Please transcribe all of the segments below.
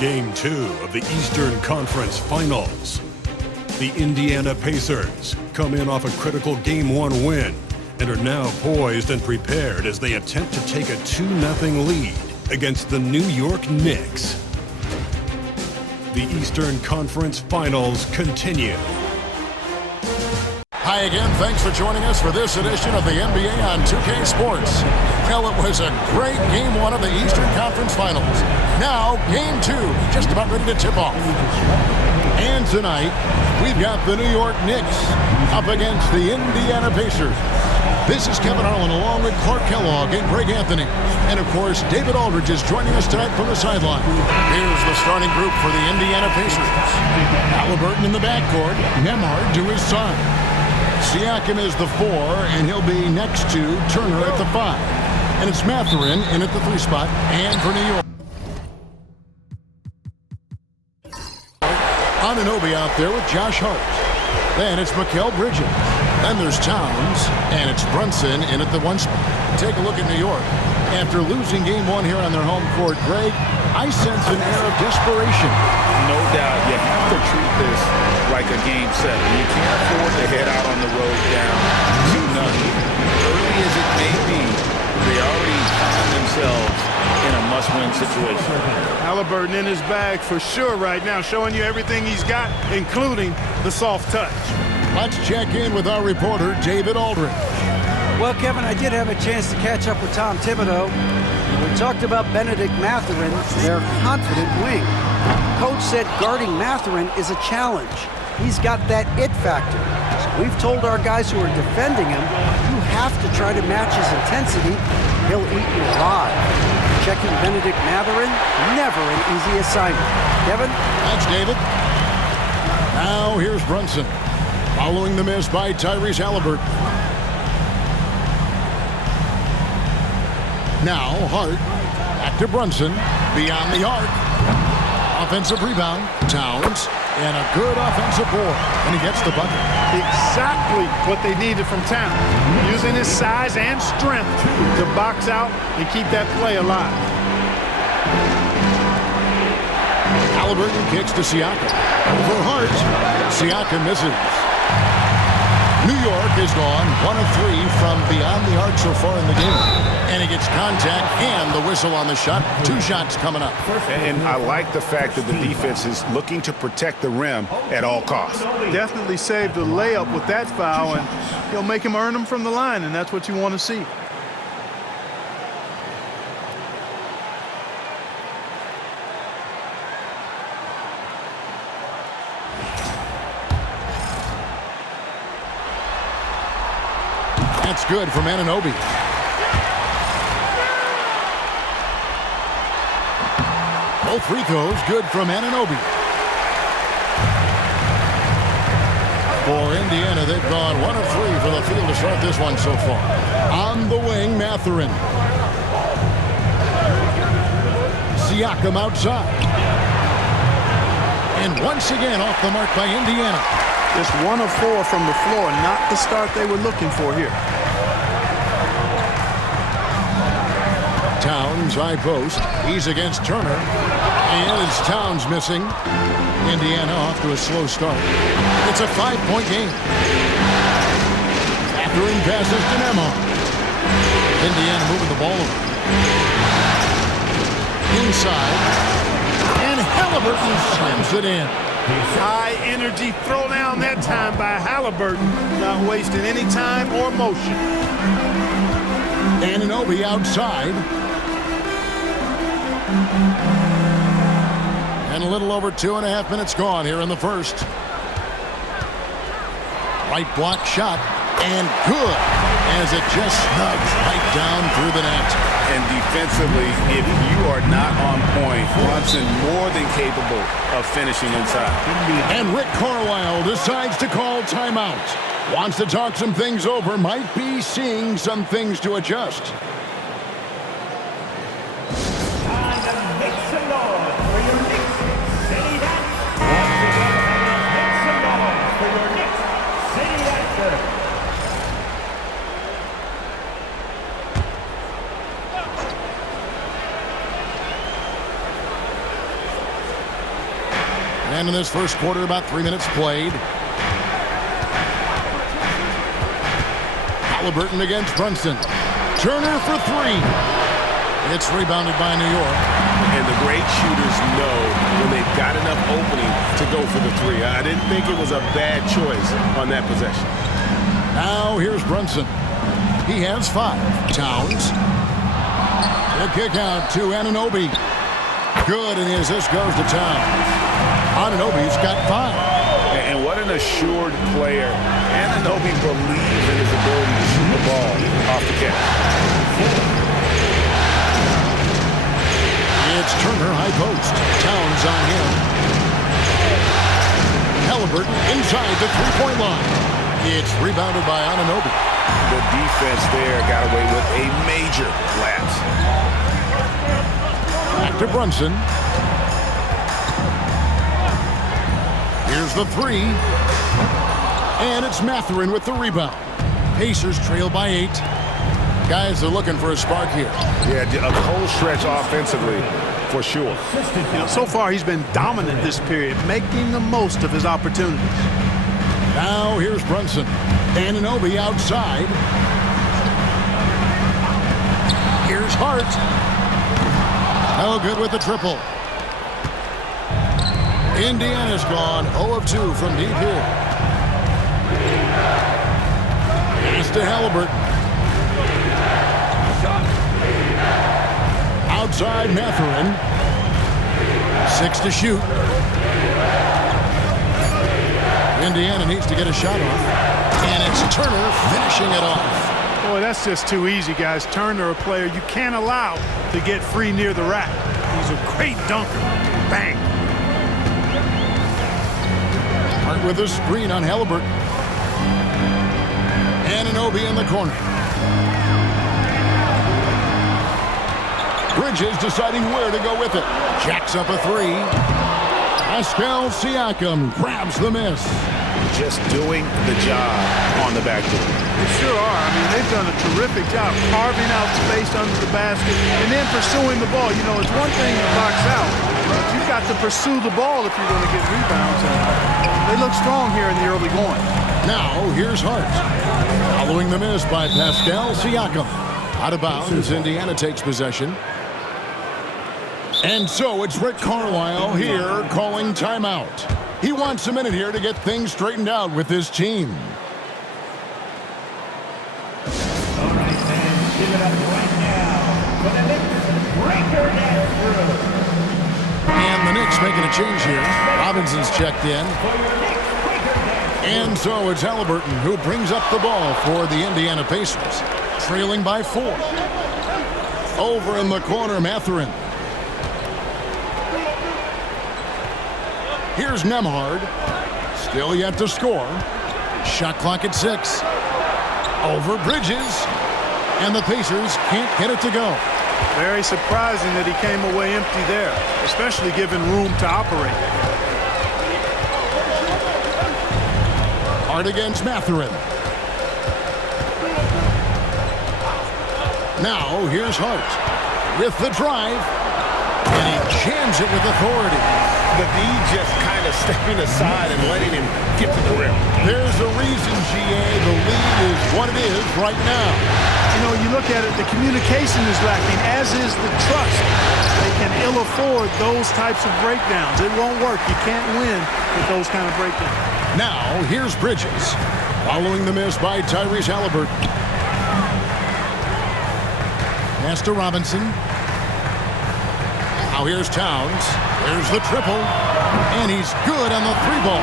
Game 2 of the Eastern Conference Finals. The Indiana Pacers come in off a critical Game 1 win and are now poised and prepared as they attempt to take a 2-0 lead against the New York Knicks. The Eastern Conference Finals continue. Hi again, thanks for joining us for this edition of the NBA on 2K Sports. Well, it was a great Game 1 of the Eastern Conference Finals. Now, Game 2, just about ready to tip off. And tonight, we've got the New York Knicks up against the Indiana Pacers. This is Kevin Harlan along with Clark Kellogg and Greg Anthony. And of course, David Aldridge is joining us tonight from the sideline. Here's the starting group for the Indiana Pacers. Haliburton in the backcourt, Nembhard to his side. Siakam is the 4, and he'll be next to Turner at the 5. And it's Mathurin in at the 3 spot, and for New York. Anunoby out there with Josh Hart. Then it's Mikal Bridges. Then there's Towns, and it's Brunson in at the 1 spot. Take a look at New York. After losing Game 1 here on their home court, Greg, I sense an air of desperation. No doubt. You have to treat this like a Game 7. You can't afford to head out on the road down 2-0. Early as it may be, they already find themselves in a must-win situation. Haliburton in his bag for sure right now, showing you everything he's got, including the soft touch. Let's check in with our reporter, David Aldridge. Well, Kevin, I did have a chance to catch up with Tom Thibodeau. We talked about Bennedict Mathurin, their confident wing. Coach said guarding Mathurin is a challenge. He's got that it factor. So we've told our guys who are defending him, you have to try to match his intensity. He'll eat you alive. Checking Bennedict Mathurin, never an easy assignment. Kevin? Thanks, David. Now here's Brunson, following the miss by Tyrese Haliburton. Now Hart, back to Brunson, beyond the arc. Offensive rebound, Towns, and a good offensive board, and he gets the bucket. Exactly what they needed from Towns, using his size and strength to box out and keep that play alive. Haliburton kicks to Siakam. Over Hart, Siakam misses. New York has gone 1 of 3 from beyond the arc so far in the game. And he gets contact and the whistle on the shot. 2 shots coming up. And I like the fact that the defense is looking to protect the rim at all costs. Definitely saved a layup with that foul, and he'll make him earn them from the line, and that's what you want to see. That's good from Anunoby. Both free throws good from Anunoby. For Indiana, they've gone 1 of 3 for the field to start this one so far. On the wing, Mathurin. Siakam outside. And once again off the mark by Indiana. Just 1 of 4 from the floor, not the start they were looking for here. Towns, high post. He's against Turner. And it's Towns missing. Indiana off to a slow start. It's a 5-point game. Mathurin passes to Nembhard. Indiana moving the ball over. Inside. And Haliburton slams it in. High energy throw down that time by Haliburton. Not wasting any time or motion. Anunoby outside. And a little over 2.5 minutes gone here in the first. Right block shot. And good. As it just snugs right down through the net. And defensively, if you are not on point, Brunson more than capable of finishing inside. And Rick Carlisle decides to call timeout. Wants to talk some things over, might be seeing some things to adjust. Time to make some noise for your Knicks. City Dance. Make some noise for your Knicks. City Dancer. And in this first quarter, about 3 minutes played. Halliburton against Brunson. Turner for three. It's rebounded by New York. And the great shooters know when they've got enough opening to go for the three. I didn't think it was a bad choice on that possession. Now here's Brunson. He has 5. Towns. The kick out to Anunoby. Good, and the assist goes to Towns. Anunoby's got 5. And what an assured player. Anunoby believes in his ability to shoot the ball off the catch. It's Turner high post. Towns on him. Halliburton inside the three-point line. It's rebounded by Anunoby. The defense there got away with a major lapse. Back to Brunson. Here's the three. And it's Mathurin with the rebound. Pacers trail by 8. Guys are looking for a spark here. Yeah, a cold stretch offensively for sure. You know, so far he's been dominant this period, making the most of his opportunities. Now here's Brunson. Anunoby outside. Here's Hart. No good with the triple. Indiana's gone 0 of 2 from deep here. It's to Halliburton. Outside Mathurin. 6 to shoot. Indiana needs to get a shot off. And it's Turner finishing it off. Boy, that's just too easy, guys. Turner, a player you can't allow to get free near the rack. He's a great dunker. Bang. Hart with a screen on Halliburton. Anunoby in the corner. Bridges deciding where to go with it. Jacks up a 3. Pascal Siakam grabs the miss. Just doing the job on the backdoor. They sure are. I mean, they've done a terrific job carving out space under the basket and then pursuing the ball. You know, it's one thing to box out, but you've got to pursue the ball if you're going to get rebounds. And they look strong here in the early going. Now, here's Hart. Following the miss by Pascal Siakam. Out of bounds, Indiana takes possession. And so it's Rick Carlisle here calling timeout. He wants a minute here to get things straightened out with his team. All right, fans, give it up right now for the Knicks breaker dance crew. And the Knicks making a change here. Robinson's checked in. For your Knicks breaker dance. And so it's Halliburton who brings up the ball for the Indiana Pacers. Trailing by 4. Over in the corner, Mathurin. Here's Nembhard. Still yet to score. Shot clock at 6. Over Bridges. And the Pacers can't get it to go. Very surprising that he came away empty there, especially given room to operate. Hart against Mathurin. Now here's Hart with the drive. And he jams it with authority. The D just kind of stepping aside and letting him get to the rim. There's a reason, GA. The lead is what it is right now. You know, you look at it, the communication is lacking, as is the trust. They can ill afford those types of breakdowns. It won't work. You can't win with those kind of breakdowns. Now, here's Bridges. Following the miss by Tyrese Halliburton. Pass to Robinson. Now here's Towns. There's the triple. And he's good on the 3-ball.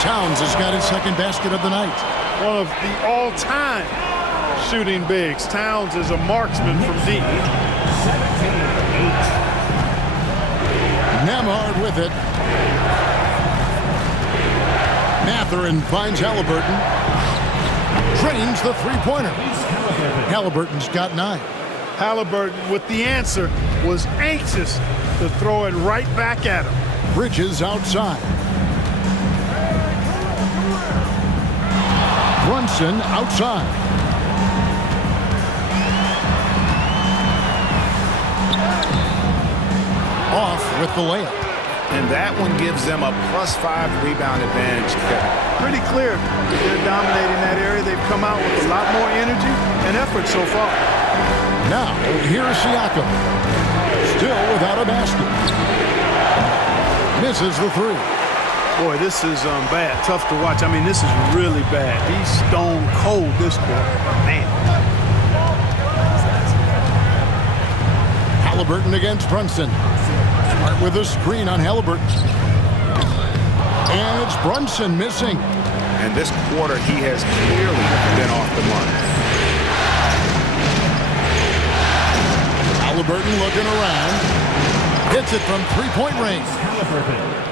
Towns has got his second basket of the night. One of the all-time shooting bigs. Towns is a marksman from deep. 17-8. Nembhard with it. Mathurin finds Halliburton. Drains the 3-pointer. Halliburton's got 9. Halliburton, with the answer, was anxious to throw it right back at him. Bridges outside. Brunson outside. Off with the layup. And that one gives them a +5 rebound advantage, Kevin. Pretty clear. They're dominating that area. They've come out with a lot more energy and effort so far. Now, here's Siakam. Still without a basket. Misses the three. Boy, this is bad. Tough to watch. I mean, this is really bad. He's stone cold this quarter. Man. Halliburton against Brunson. Start with a screen on Halliburton. And it's Brunson missing. And this quarter, he has clearly been off the mark. Halliburton looking around. Hits it from three-point range.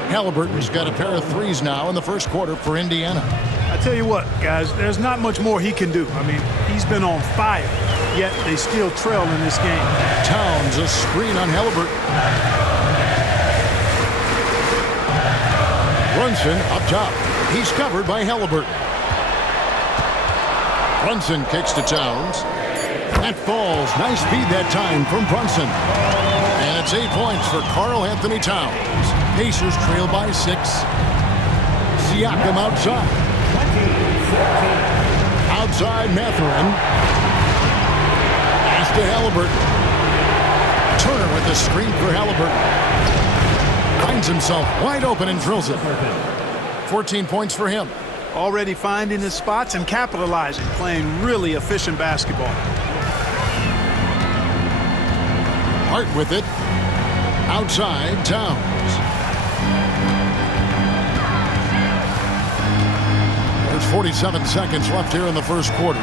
Halliburton's got a pair of threes now in the first quarter for Indiana. I tell you what, guys, there's not much more he can do. I mean, he's been on fire, yet they still trail in this game. Towns a screen on Halliburton. Brunson up top. He's covered by Halliburton. Brunson kicks to Towns. That falls. Nice feed that time from Brunson. And it's 8 points for Karl Anthony Towns. Pacers trail by 6. Siakam outside. Outside Mathurin. Pass to Halliburton. Turner with the screen for Halliburton. Finds himself wide open and drills it. 14 points for him. Already finding his spots and capitalizing, playing really efficient basketball. Hart with it. Outside Towns. There's 47 seconds left here in the first quarter.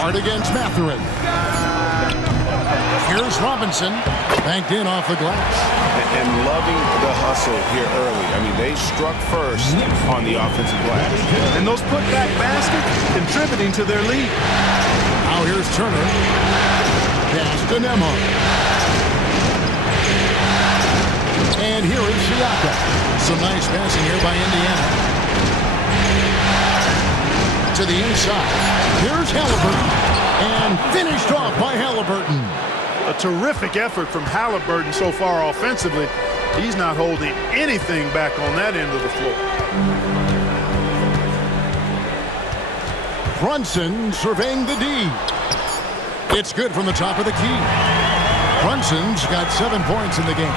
Hart against Mathurin. Here's Robinson. Banked in off the glass. And loving the hustle here early. I mean, they struck first on the offensive glass. And those putback baskets contributing to their lead. Now here's Turner. Pass to Nembhard. And here is Siakam. Some nice passing here by Indiana. To the inside. Here's Halliburton. And finished off by Halliburton. A terrific effort from Halliburton so far offensively. He's not holding anything back on that end of the floor. Brunson surveying the D. It's good from the top of the key. Brunson's got 7 points in the game.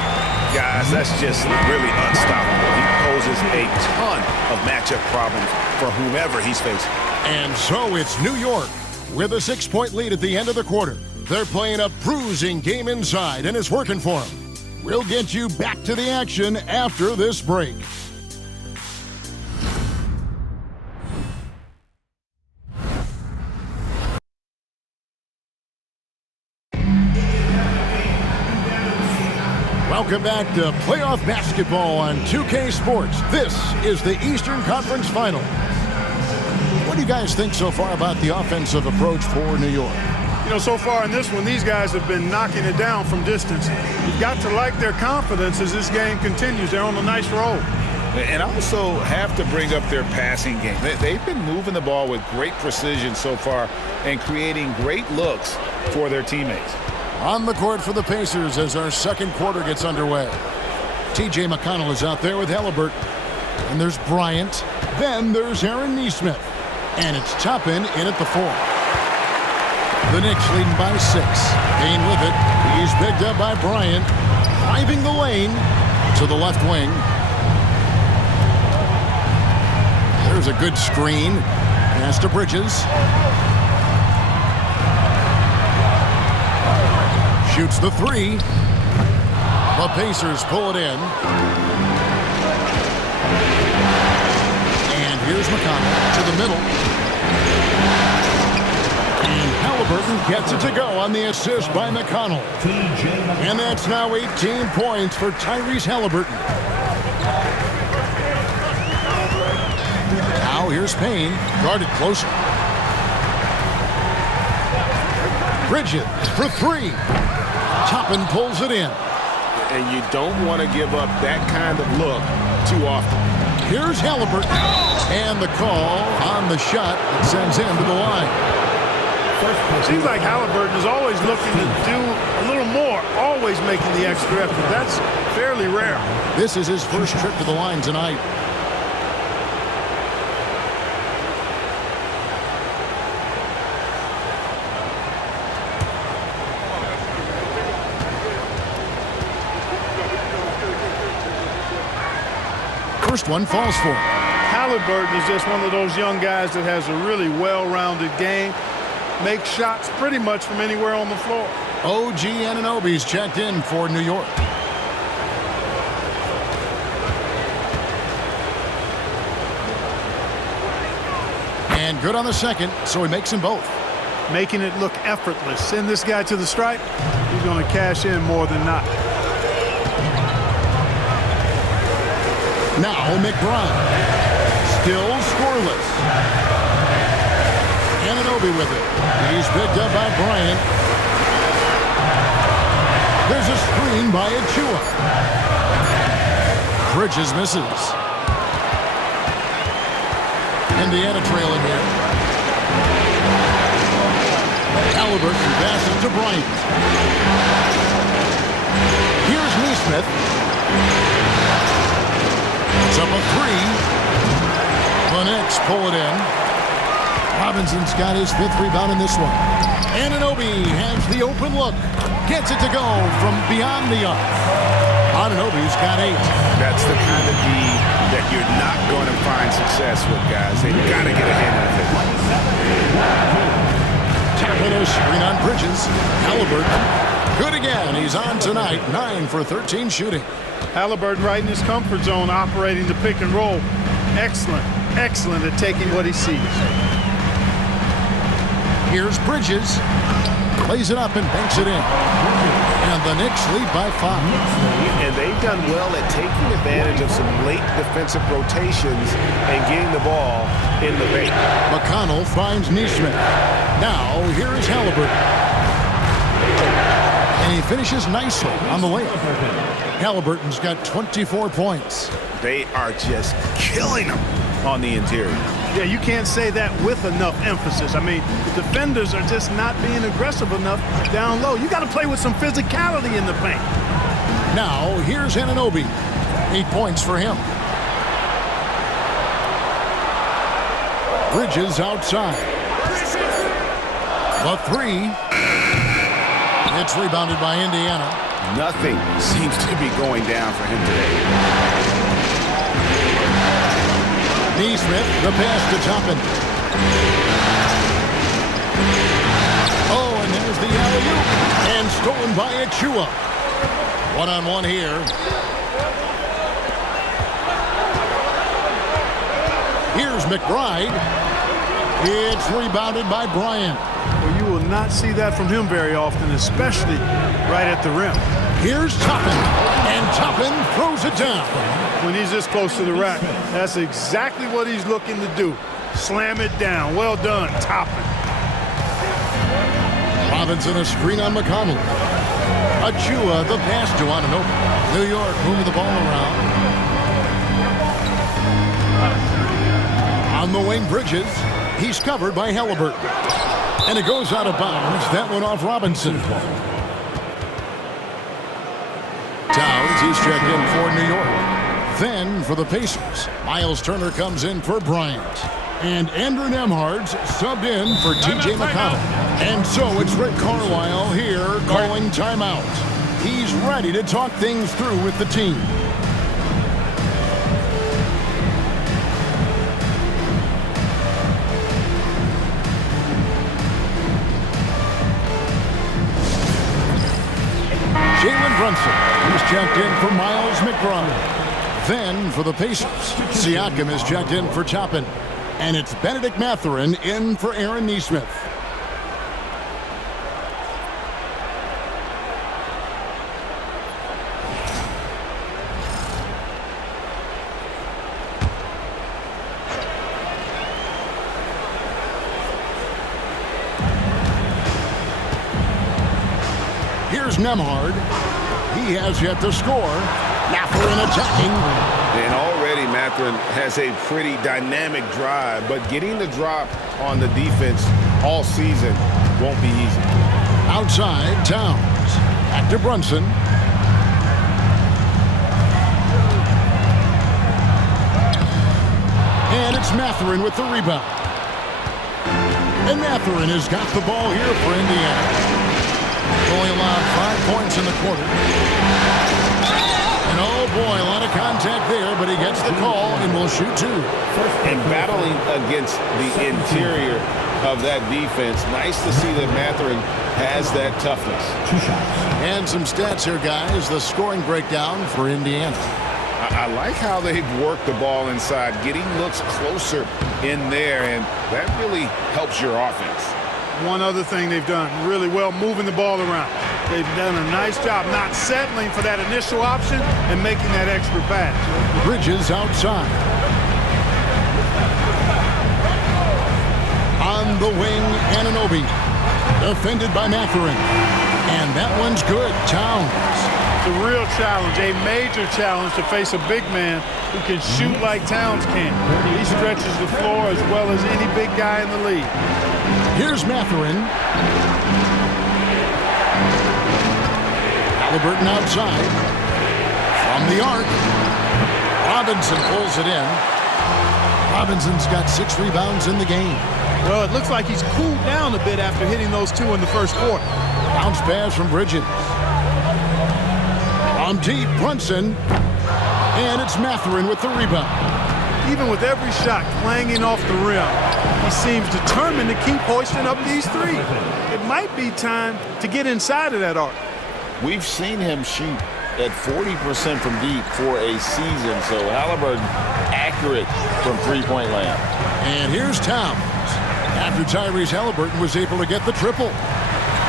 Guys, that's just really unstoppable. He poses a ton of matchup problems for whomever he's facing. And so it's New York with a 6-point lead at the end of the quarter. They're playing a bruising game inside, and it's working for them. We'll get you back to the action after this break. Welcome back to playoff basketball on 2K Sports. This is the Eastern Conference Final. What do you guys think so far about the offensive approach for New York? You know, so far in this one, these guys have been knocking it down from distance. You've got to like their confidence as this game continues. They're on a nice roll. And also have to bring up their passing game. They've been moving the ball with great precision so far and creating great looks for their teammates. On the court for the Pacers as our second quarter gets underway. T.J. McConnell is out there with Halliburton. And there's Bryant. Then there's Aaron Nesmith. And it's Toppin in at the 4. The Knicks leading by 6. Payne with it. He's picked up by Bryant. Driving the lane to the left wing. There's a good screen. Pass to Bridges. Shoots the 3. The Pacers pull it in. And here's McConnell to the middle. And Halliburton gets it to go on the assist by McConnell. And that's now 18 points for Tyrese Halliburton. Now here's Payne, guarded closer. Bridges for 3. Toppin pulls it in. And you don't want to give up that kind of look too often. Here's Halliburton. And the call on the shot that sends him to the line. Seems like Halliburton is always looking to do a little more are always making the extra effort. That's fairly rare. This is his first trip to the line tonight. First one falls for him. Halliburton is just one of those young guys that has a really well-rounded game. Makes shots pretty much from anywhere on the floor. OG Anunoby's checked in for New York. And good on the second, so he makes them both. Making it look effortless. Send this guy to the stripe. He's going to cash in more than not. Now McBride. Still scoreless. Anunoby with it. He's picked up by Bryant. There's a screen by Achua. Bridges misses. Indiana trailing here. Halliburton passes to Bryant. Here's Neesmith. It's up a three. The Knicks pull it in. Robinson's got his 5th rebound in this one. Anunoby has the open look. Gets it to go from beyond the arc. Anunoby's got 8. That's the kind of D that you're not going to find success with, guys. They've got to get ahead of it. Tapping a screen on Bridges. Halliburton. Good again. He's on tonight. 9 for 13 shooting. Halliburton right in his comfort zone, operating the pick and roll. Excellent, excellent at taking what he sees. Here's Bridges. Plays it up and banks it in. And the Knicks lead by 5. And they've done well at taking advantage of some late defensive rotations and getting the ball in the paint. McConnell finds Neesmith. Now, here is Halliburton. And he finishes nicely on the layup. Halliburton's got 24 points. They are just killing them on the interior. Yeah, you can't say that with enough emphasis. I mean, the defenders are just not being aggressive enough down low. You got to play with some physicality in the paint. Now, here's Anunoby. 8 points for him. Bridges outside. The 3. It's rebounded by Indiana. Nothing seems to be going down for him today. Neesmith, the pass to Toppin. Oh, and there's the alley-oop. And stolen by Achua. One-on-one here. Here's McBride. It's rebounded by Bryant. Well, you will not see that from him very often, especially right at the rim. Here's Toppin. And Toppin throws it down. When he's this close to the rack, that's exactly what he's looking to do. Slam it down. Well done, Toppin. Robinson a screen on McConnell. Achua the pass to Anunoby. New York moving the ball around. On the wing, Bridges. He's covered by Halliburton. And it goes out of bounds. That went off Robinson. Towns, he's checked in for New York. Then for the Pacers, Miles Turner comes in for Bryant. And Andrew Nembhard's subbed in for T.J. McConnell. And so it's Rick Carlisle here calling timeout. He's ready to talk things through with the team. Jalen Brunson, who's checked in for Miles McBride. Then for the Pacers, Siakam is checked in for Toppin. And it's Benedict Mathurin in for Aaron Neesmith. Here's Nembhard. He has yet to score. Mathurin attacking. And already Mathurin has a pretty dynamic drive, but getting the drop on the defense all season won't be easy. Outside, Towns. Back to Brunson. And it's Mathurin with the rebound. And Mathurin has got the ball here for Indiana. Only allowed 5 points in the quarter. And oh boy, a lot of contact there, but he gets the call and will shoot 2. And battling against the interior of that defense, nice to see that Mathurin has that toughness. 2 shots. And some stats here, guys. The scoring breakdown for Indiana. I like how they've worked the ball inside, getting looks closer in there, and that really helps your offense. One other thing they've done really well, moving the ball around. They've done a nice job not settling for that initial option and making that extra pass. Bridges outside. On the wing, Anunoby. Defended by Mathurin. And that one's good. Towns. It's a real challenge, a major challenge to face a big man who can shoot like Towns can. He stretches the floor as well as any big guy in the league. Here's Mathurin. Halliburton outside. From the arc. Robinson pulls it in. Robinson's got 6 rebounds in the game. Well, it looks like he's cooled down a bit after hitting those 2 in the first quarter. Bounce pass from Bridges. On deep, Brunson. And it's Mathurin with the rebound. Even with every shot clanging off the rim, he seems determined to keep hoisting up these 3. It might be time to get inside of that arc. We've seen him shoot at 40% from deep for a season, so Halliburton accurate from three-point land. And here's Towns. After Tyrese Halliburton was able to get the triple.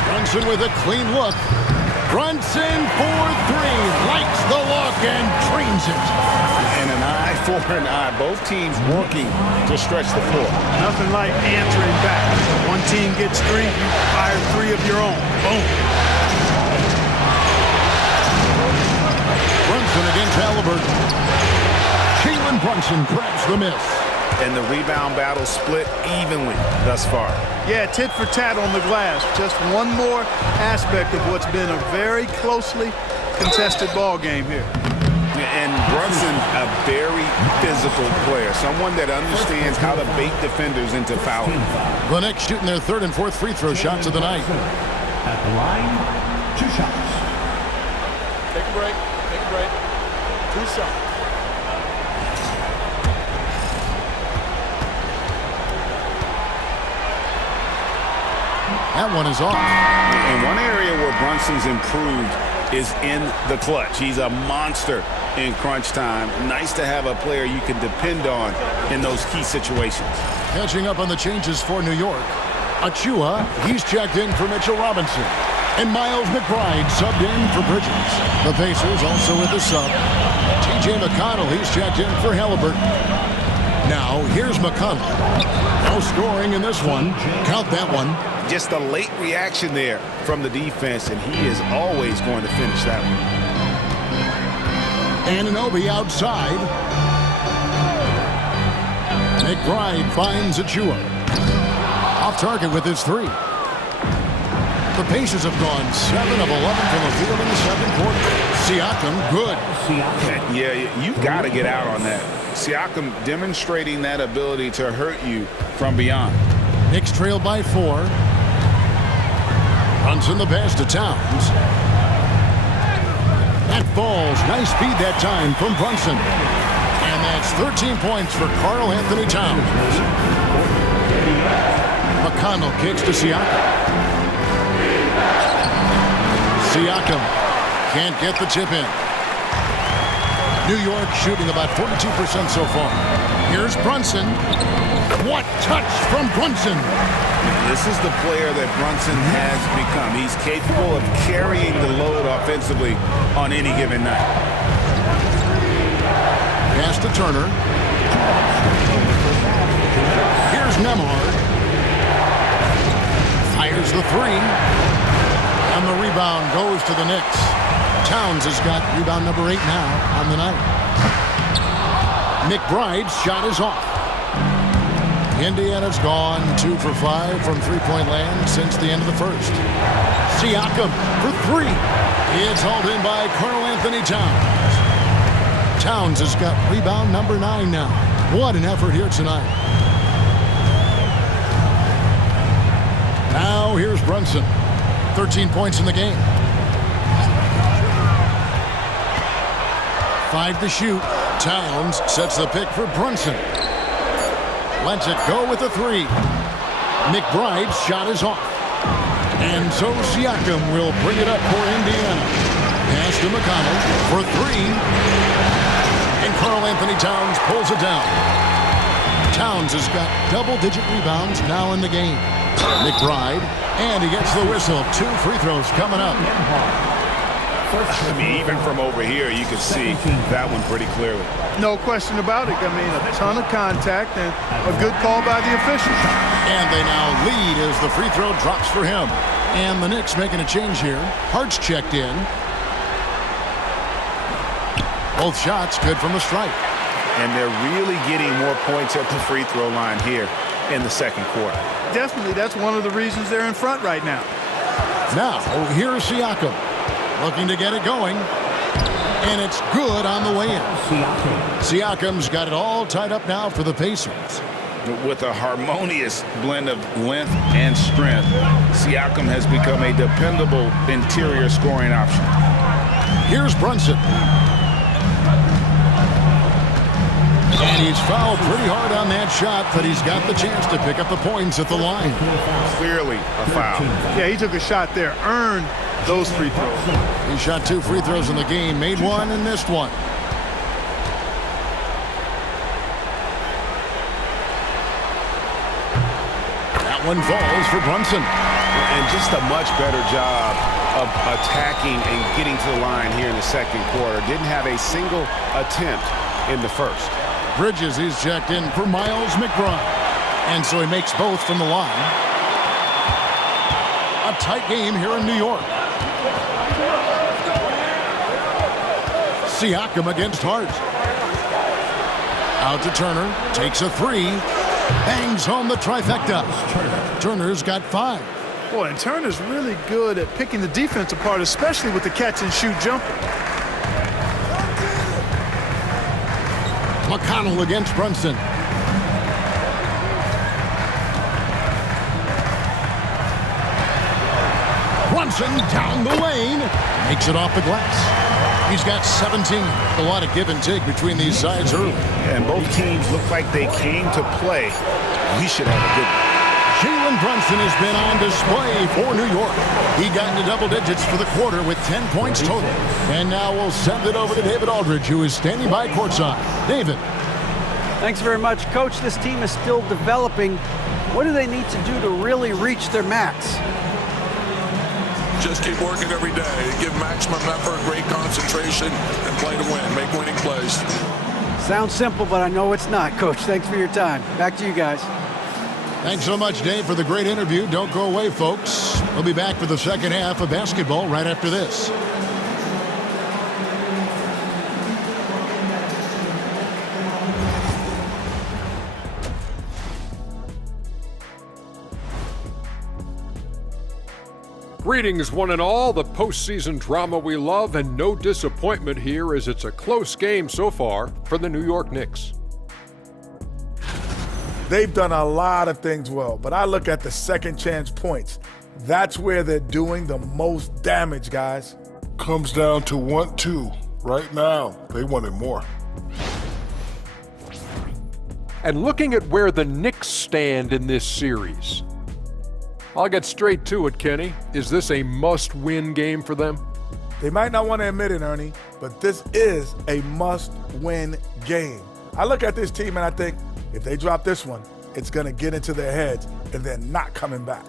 Brunson with a clean look. Brunson for 3. Likes the look and drains it. And an eye for an eye. Both teams working to stretch the floor. Nothing like answering back. One team gets 3, you fire 3 of your own. Boom. Brunson against Halliburton. Jalen Brunson grabs the miss. And the rebound battle split evenly thus far. Yeah, tit for tat on the glass. Just one more aspect of what's been a very closely contested ball game here. And Brunson, a very physical player, someone that understands how to bait defenders into fouling. The Knicks shooting their 3rd and 4th free throw shots of the night. At the line, 2 shots. Take a break. Take a break. 2 shots. That one is off. And one area where Brunson's improved is in the clutch. He's a monster in crunch time. Nice to have a player you can depend on in those key situations. Catching up on the changes for New York. Achua, he's checked in for Mitchell Robinson. And Miles McBride subbed in for Bridges. The Pacers also with the sub. T.J. McConnell, he's checked in for Halliburton. Now, here's McConnell. No scoring in this one. Count that one. Just a late reaction there from the defense, and he is always going to finish that one. Anunoby outside. McBride finds Achua. Off target with his 3. The Pacers have gone 7 of 11 from the field in the 2nd quarter. Siakam, good. Yeah, you got to get out on that. Siakam demonstrating that ability to hurt you from beyond. Knicks trail by 4. Brunson the pass to Towns. That falls. Nice speed that time from Brunson. And that's 13 points for Karl Anthony Towns. McConnell kicks to Siakam. Siakam can't get the tip in. New York shooting about 42% so far. Here's Brunson. What touch from Brunson. This is the player that Brunson has become. He's capable of carrying the load offensively on any given night. Pass to Turner. Here's Nembhard. Fires the 3. And the rebound goes to the Knicks. Towns has got rebound number 8 now on the night. McBride's shot is off. Indiana's gone 2 for 5 from three-point land since the end of the first. Siakam for three. It's hauled in by Karl Anthony Towns. Towns has got rebound number 9 now. What an effort here tonight. Now here's Brunson. 13 points in the game. 5 to shoot. Towns sets the pick for Brunson. Lets it go with a three. McBride's shot is off. And so Siakam will bring it up for Indiana. Pass to McConnell for three. And Karl Anthony Towns pulls it down. Towns has got double-digit rebounds now in the game. McBride, and he gets the whistle. 2 free throws coming up. I mean, even from over here, you can see that one pretty clearly. No question about it. I mean, a ton of contact and a good call by the officials. And they now lead as the free throw drops for him. And the Knicks making a change here. Hart's checked in. Both shots good from the strike. And they're really getting more points at the free throw line here in the second quarter. Definitely, that's one of the reasons they're in front right now. Now, here's Siakam. Looking to get it going. And it's good on the way in. Siakam's got it all tied up now for the Pacers. With a harmonious blend of length and strength, Siakam has become a dependable interior scoring option. Here's Brunson. And he's fouled pretty hard on that shot, but he's got the chance to pick up the points at the line. Clearly a foul. Yeah, he took a shot there, earned those free throws. He shot 2 free throws in the game, made one and missed one. That one falls for Brunson. And just a much better job of attacking and getting to the line here in the second quarter. Didn't have a single attempt in the first. Bridges is checked in for Miles McBride. And so he makes both from the line. A tight game here in New York. Siakam against Hart. Out to Turner. Takes a three. Bangs home the trifecta. Turner's got 5. Boy, and Turner's really good at picking the defense apart, especially with the catch-and-shoot jumper. McConnell against Brunson. Brunson down the lane. Makes it off the glass. He's got 17. A lot of give and take between these sides early. And both teams look like they came to play. We should have a good one. Jalen Brunson has been on display for New York. He got into double digits for the quarter with 10 points total. And now we'll send it over to David Aldridge, who is standing by courtside. David. Thanks very much, Coach. This team is still developing. What do they need to do to really reach their max? Just keep working every day. Give maximum effort, great concentration, and play to win. Make winning plays. Sounds simple, but I know it's not, Coach. Thanks for your time. Back to you guys. Thanks so much, Dave, for the great interview. Don't go away, folks. We'll be back for the second half of basketball right after this. Greetings, one and all. The postseason drama we love, and no disappointment here as it's a close game so far for the New York Knicks. They've done a lot of things well, but I look at the second chance points. That's where they're doing the most damage, guys. Comes down to 1-2. Right now, they wanted more. And looking at where the Knicks stand in this series, I'll get straight to it, Kenny. Is this a must-win game for them? They might not want to admit it, Ernie, but this is a must-win game. I look at this team and I think, if they drop this one, it's going to get into their heads and they're not coming back.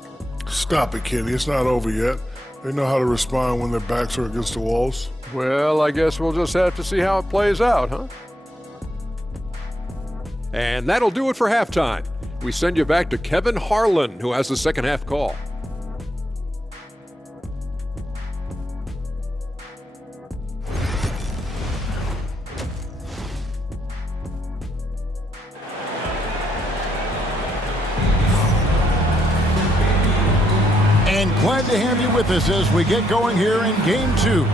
Stop it, Kenny. It's not over yet. They know how to respond when their backs are against the walls. Well, I guess we'll just have to see how it plays out, huh? And that'll do it for halftime. We send you back to Kevin Harlan, who has the second half call. Glad to have you with us as we get going here in Game 2.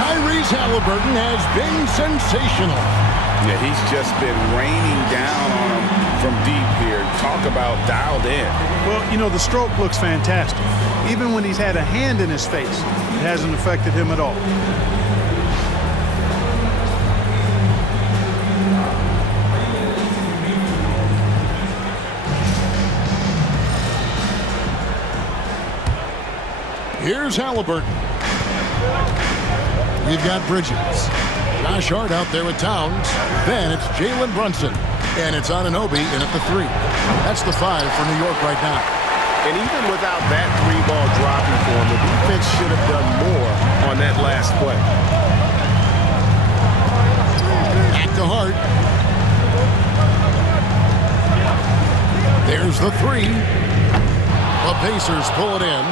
Tyrese Halliburton has been sensational. Yeah, he's just been raining down on him from deep here. Talk about dialed in. Well, you know, the stroke looks fantastic. Even when he's had a hand in his face, it hasn't affected him at all. Here's Halliburton. We've got Bridges. Josh Hart out there with Towns. Then it's Jalen Brunson. And it's Anunoby in at the 3. That's the 5 for New York right now. And even without that 3-ball dropping for him, the defense should have done more on that last play. Back to Hart. There's the 3. The Pacers pull it in.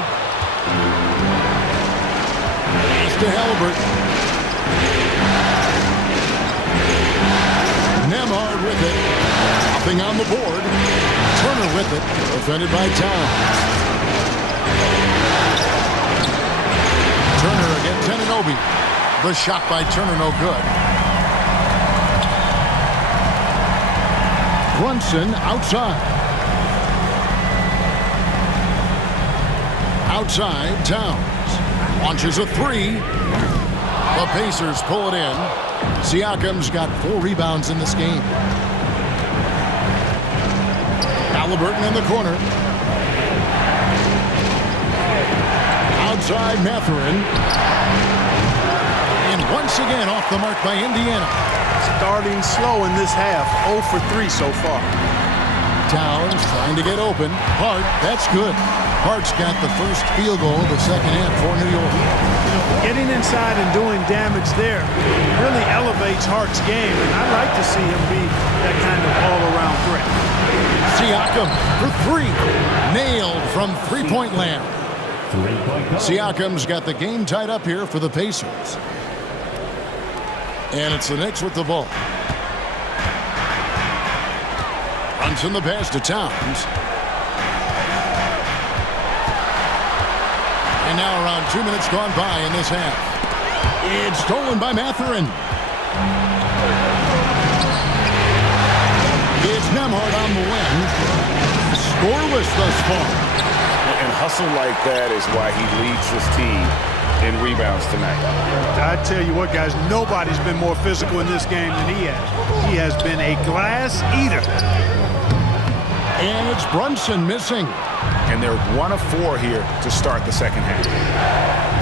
Pass to Halliburton. Nembhard with it. Nothing on the board. Turner with it. Defended by Towns. Turner against Anunoby. The shot by Turner no good. Brunson outside. Outside, Towns. Launches a 3. The Pacers pull it in. Siakam's got 4 rebounds in this game. Halliburton in the corner. Outside, Mathurin. And once again off the mark by Indiana. Starting slow in this half, 0 for 3 so far. Towns trying to get open. Hart, that's good. Hart's got the first field goal of the second half for New York. Getting inside and doing damage there really elevates Hart's game, and I'd like to see him be that kind of all-around threat. Siakam for 3. Nailed from three-point land. Siakam's got the game tied up here for the Pacers. And it's the Knicks with the ball. Runs in the pass to Towns. And now around 2 minutes gone by in this half. It's stolen by Mathurin. It's Nembhard on the wing. Scoreless thus far. And hustle like that is why he leads his team in rebounds tonight. I tell you what, guys, nobody's been more physical in this game than he has. He has been a glass eater. And it's Brunson missing. And they're 1 of 4 here to start the second half.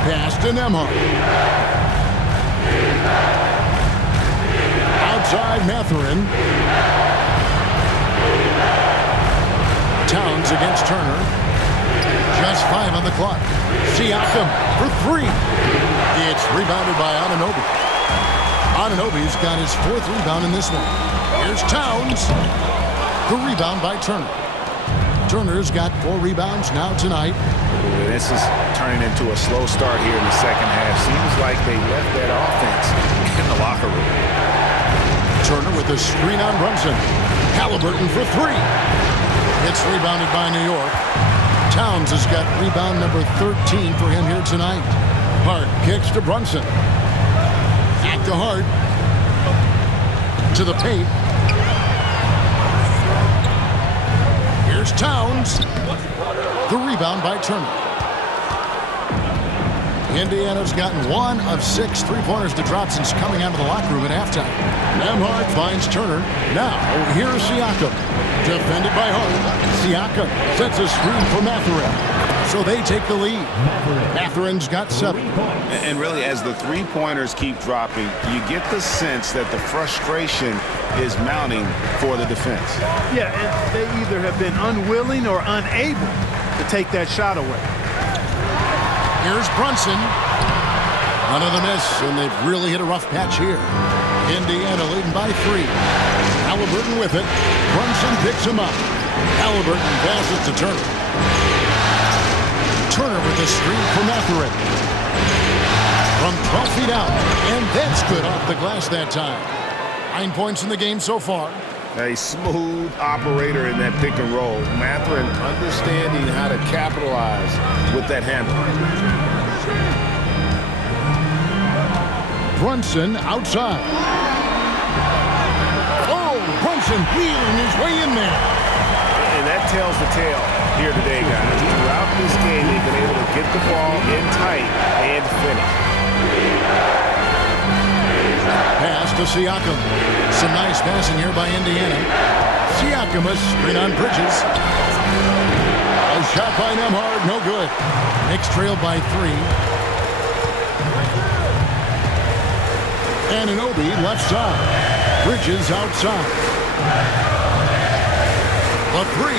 Pass to Nembhard. Outside Mathurin. Towns against Turner. Just 5 on the clock. Siakam for 3. It's rebounded by Anunoby. Anunoby's got his 4th rebound in this one. Here's Towns. The rebound by Turner. Turner's got 4 rebounds now tonight. This is turning into a slow start here in the second half. Seems like they left that offense in the locker room. Turner with a screen on Brunson. Halliburton for 3. It's rebounded by New York. Towns has got rebound number 13 for him here tonight. Hart kicks to Brunson. Back to Hart. To the paint. Here's Towns. The rebound by Turner. Indiana's gotten 1 of 6 three-pointers to drop since coming out of the locker room at halftime. Nembhard finds Turner. Now, here's Siakam. Defended by Hart. Siakam sets a screen for Mathurin. So they take the lead. Mathurin's got 7. And really, as the three-pointers keep dropping, you get the sense that the frustration is mounting for the defense. Yeah, and they either have been unwilling or unable to take that shot away. Here's Brunson. Another miss, and they've really hit a rough patch here. Indiana leading by 3. Halliburton with it. Brunson picks him up. Halliburton passes to Turner. Turner with the screen for Mathurin. From 12 feet out, and that's good off the glass that time. 9 points in the game so far. A smooth operator in that pick and roll. Mathurin understanding how to capitalize with that handle. Brunson outside. Oh, Brunson wheeling his way in there. And that tells the tale here today, guys. Throughout this game, they've been able to get the ball in tight and finish. Pass to Siakam. Some nice passing here by Indiana. Siakam a screen on Bridges. A shot by Nembhard, no good. Knicks trailed by 3. Anunoby left side. Bridges outside. The 3.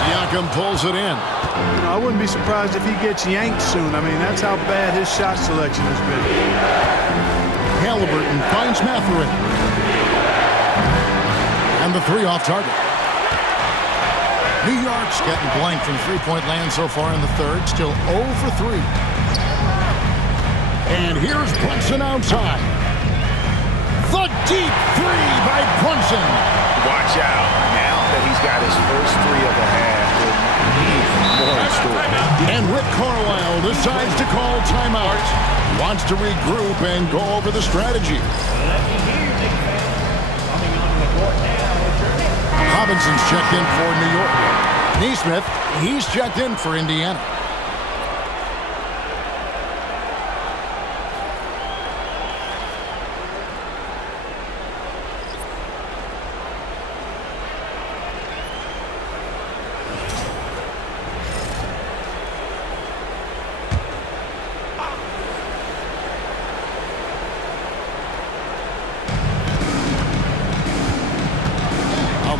Siakam pulls it in. You know, I wouldn't be surprised if he gets yanked soon. I mean, that's how bad his shot selection has been. Halliburton finds Mathurin. And the 3 off target. New York's getting blank from three-point land so far in the third. Still 0 for 3. And here's Brunson outside. The deep 3 by Brunson. Watch out. Now that he's got his first 3 of the half, more in store. And Rick Carlisle decides to call timeout. Wants to regroup and go over the strategy. Robinson's checked in for New York. Nesmith, he's checked in for Indiana.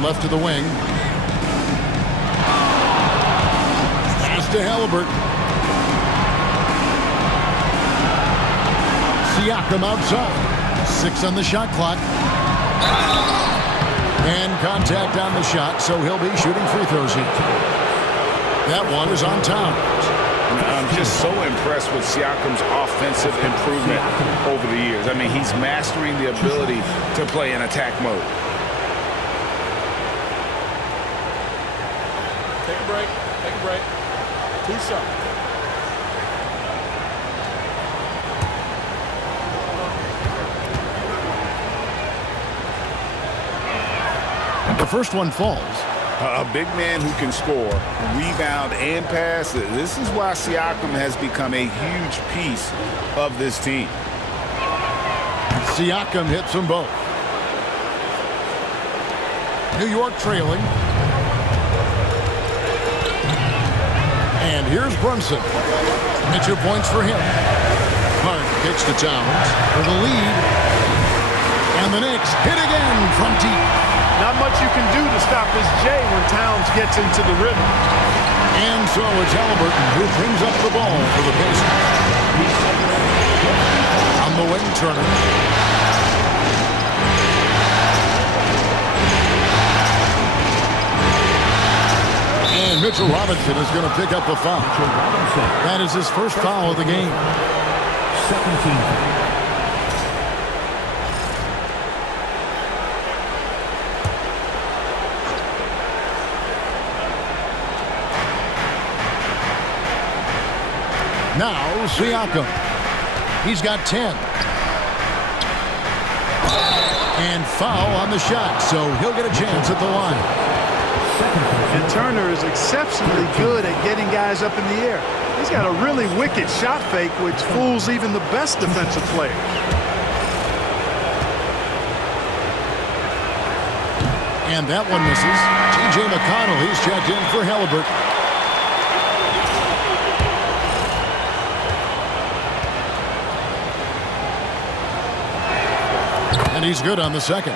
Left to the wing. Pass to Halliburton. Siakam outside. 6 on the shot clock. And contact on the shot, so he'll be shooting free throws here. That one is on Towns. I'm just so impressed with Siakam's offensive improvement over the years. I mean, he's mastering the ability to play in attack mode. Take a break. Take a break. 2 shots. The first one falls. A big man who can score, rebound, and pass. This is why Siakam has become a huge piece of this team. Siakam hits them both. New York trailing. And here's Brunson. Extra points for him. Hart kicks to Towns for the lead. And the Knicks hit again from deep. Not much you can do to stop this J when Towns gets into the rhythm. And so it's Halliburton who brings up the ball for the Pacers. On the wing, Turner. And Mitchell Robinson is going to pick up a foul. That is his first foul of the game. 17. Now Siakam. He's got 10. And foul on the shot, so he'll get a chance at the line. And Turner is exceptionally good at getting guys up in the air. He's got a really wicked shot fake, which fools even the best defensive players. And that one misses. T.J. McConnell, he's checked in for Halliburton. And he's good on the second.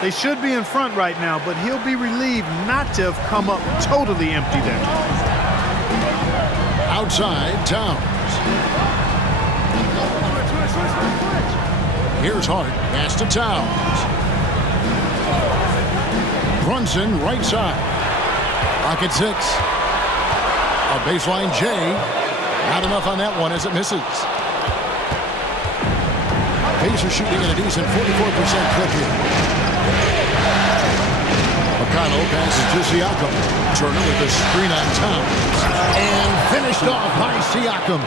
They should be in front right now, but he'll be relieved not to have come up totally empty there. Outside, Towns. Here's Hart. Pass to Towns. Brunson, right side. Rocket 6. A baseline J. Not enough on that one as it misses. Pacers shooting at a decent 44% clip here. McConnell passes to Siakam. Turner with the screen on top. And finished off by Siakam.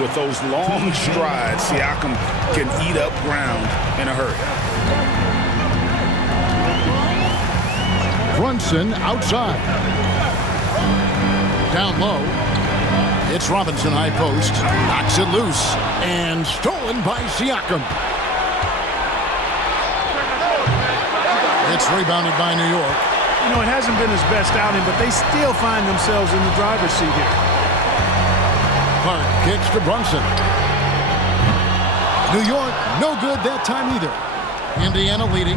With those long strides, Siakam can eat up ground in a hurry. Brunson outside. Down low. It's Robinson high post. Knocks it loose. And stolen by Siakam. It's rebounded by New York. You know, it hasn't been his best outing, but they still find themselves in the driver's seat here. Clark kicks to Brunson. New York, no good that time either. Indiana leading.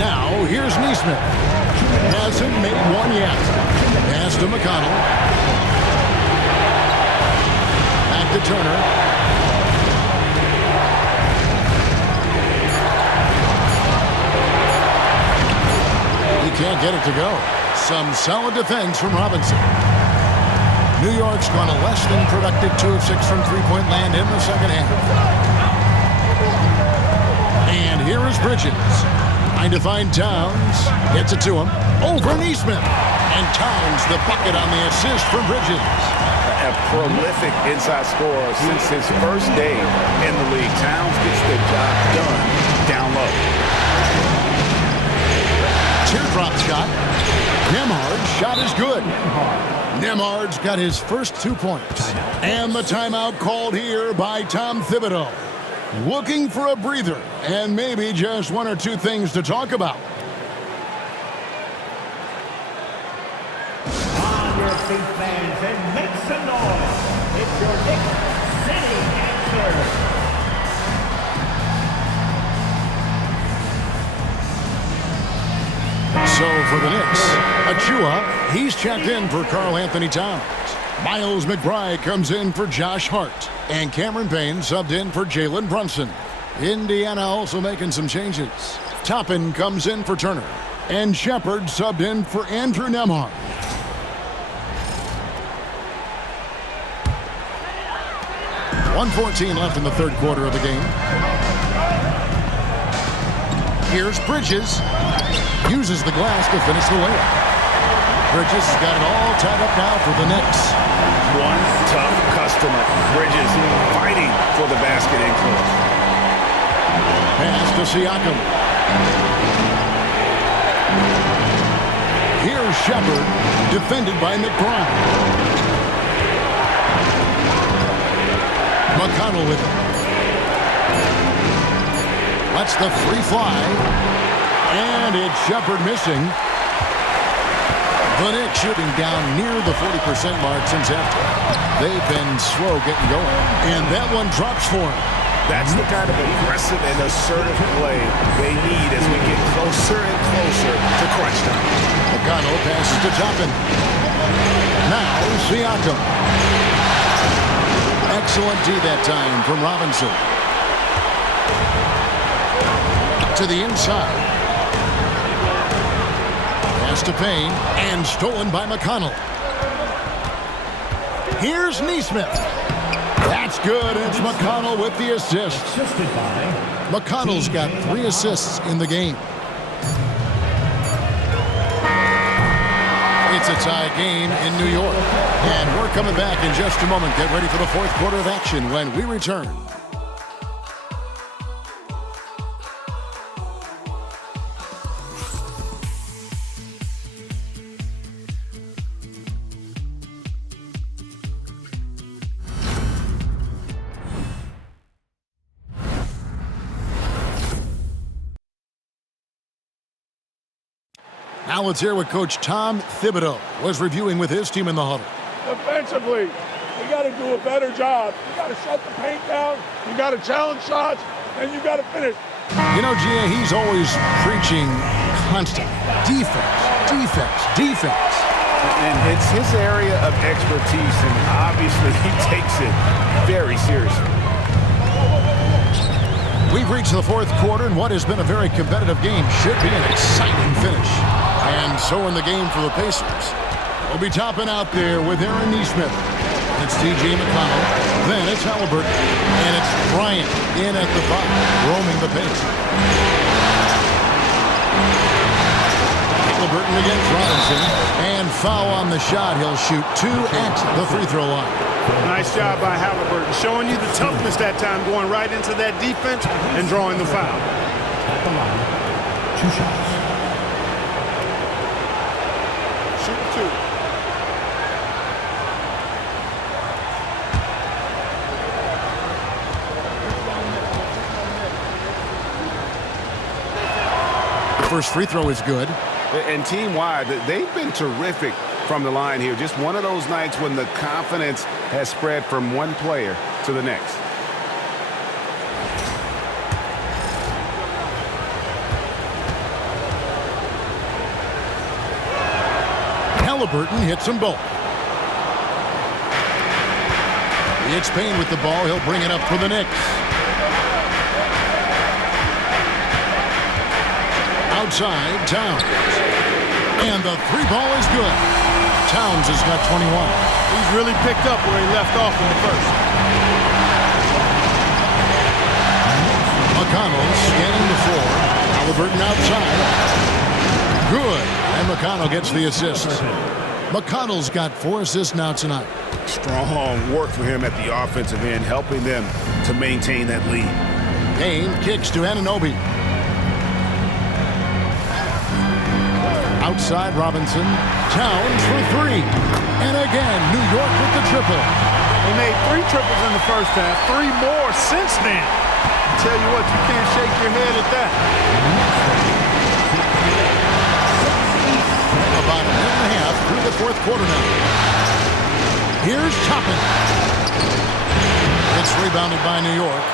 Now, here's Neesmith. Hasn't made one yet. Pass to McConnell. Back to Turner. Can't get it to go. Some solid defense from Robinson. New York's gone a less than productive 2 of 6 from three-point land in the second half. And here is Bridges. Trying to find Towns. Gets it to him. Over Neesmith. And Towns the bucket on the assist from Bridges. A prolific inside scorer since his first day in the league. Towns gets the job done down low. Teardrop shot. Nembhard's shot is good. Nembhard's got his first 2 points. And the timeout called here by Tom Thibodeau. Looking for a breather and maybe just 1 or 2 things to talk about. On your feet, fans, and make some noise. It's your Knicks City answer. So for the Knicks, Achua, he's checked in for Karl Anthony Towns. Miles McBride comes in for Josh Hart. And Cameron Payne subbed in for Jalen Brunson. Indiana also making some changes. Toppin comes in for Turner. And Shepard subbed in for Andrew Nembhard. .114 left in the third quarter of the game. Here's Bridges. Uses the glass to finish the layup. Bridges has got it all tied up now for the Knicks. One tough customer. Bridges fighting for the basket in close. Pass to Siakam. Here's Shepard, defended by McBride. McConnell with it. That's the free fly. And it's Shepard missing. The Knicks shooting down near the 40% mark since after. They've been slow getting going. And that one drops for him. That's the kind of aggressive and assertive play they need as we get closer and closer to crunch time. McConnell passes to Toppin. Now Siakam. Excellent D that time from Robinson. To the inside. To Payne and stolen by McConnell. Here's Neesmith. That's good. It's McConnell with the assist. McConnell's got 3 assists in the game. It's a tie game in New York. And we're coming back in just a moment. Get ready for the fourth quarter of action when we return. Now let's hear what Coach Tom Thibodeau was reviewing with his team in the huddle. Defensively, we got to do a better job. You got to shut the paint down. You got to challenge shots, and you got to finish. You know, Gia, he's always preaching constant defense, defense, defense. And it's his area of expertise, and obviously he takes it very seriously. We've reached the fourth quarter, and what has been a very competitive game should be an exciting finish. And so in the game for the Pacers. We'll be topping out there with Aaron Neesmith. It's T.J. McConnell. Then it's Halliburton. And it's Bryant in at the 5, roaming the paint. Halliburton against Robinson. And foul on the shot. He'll shoot 2 at the free throw line. Nice job by Halliburton, showing you the toughness that time, going right into that defense and drawing the foul. At the line, 2 shots. Shoot 2. First free throw is good. And team-wide, they've been terrific from the line here. Just one of those nights when the confidence has spread from one player to the next. Halliburton hits them both. It's Payne with the ball. He'll bring it up for the Knicks. Outside, Towns. And the 3-ball is good. Towns has got 21. He's really picked up where he left off in the first. McConnell scanning the floor. Halliburton outside. Good. And McConnell gets the assist. McConnell's got 4 assists now tonight. Strong work for him at the offensive end, helping them to maintain that lead. Payne kicks to Anunoby. Outside Robinson. Towns for 3. And again, New York with the triple. They made 3 triples in the first half, 3 more since then. I tell you what, you can't shake your head at that. About a minute and a half through the fourth quarter now. Here's Toppin. It's rebounded by New York.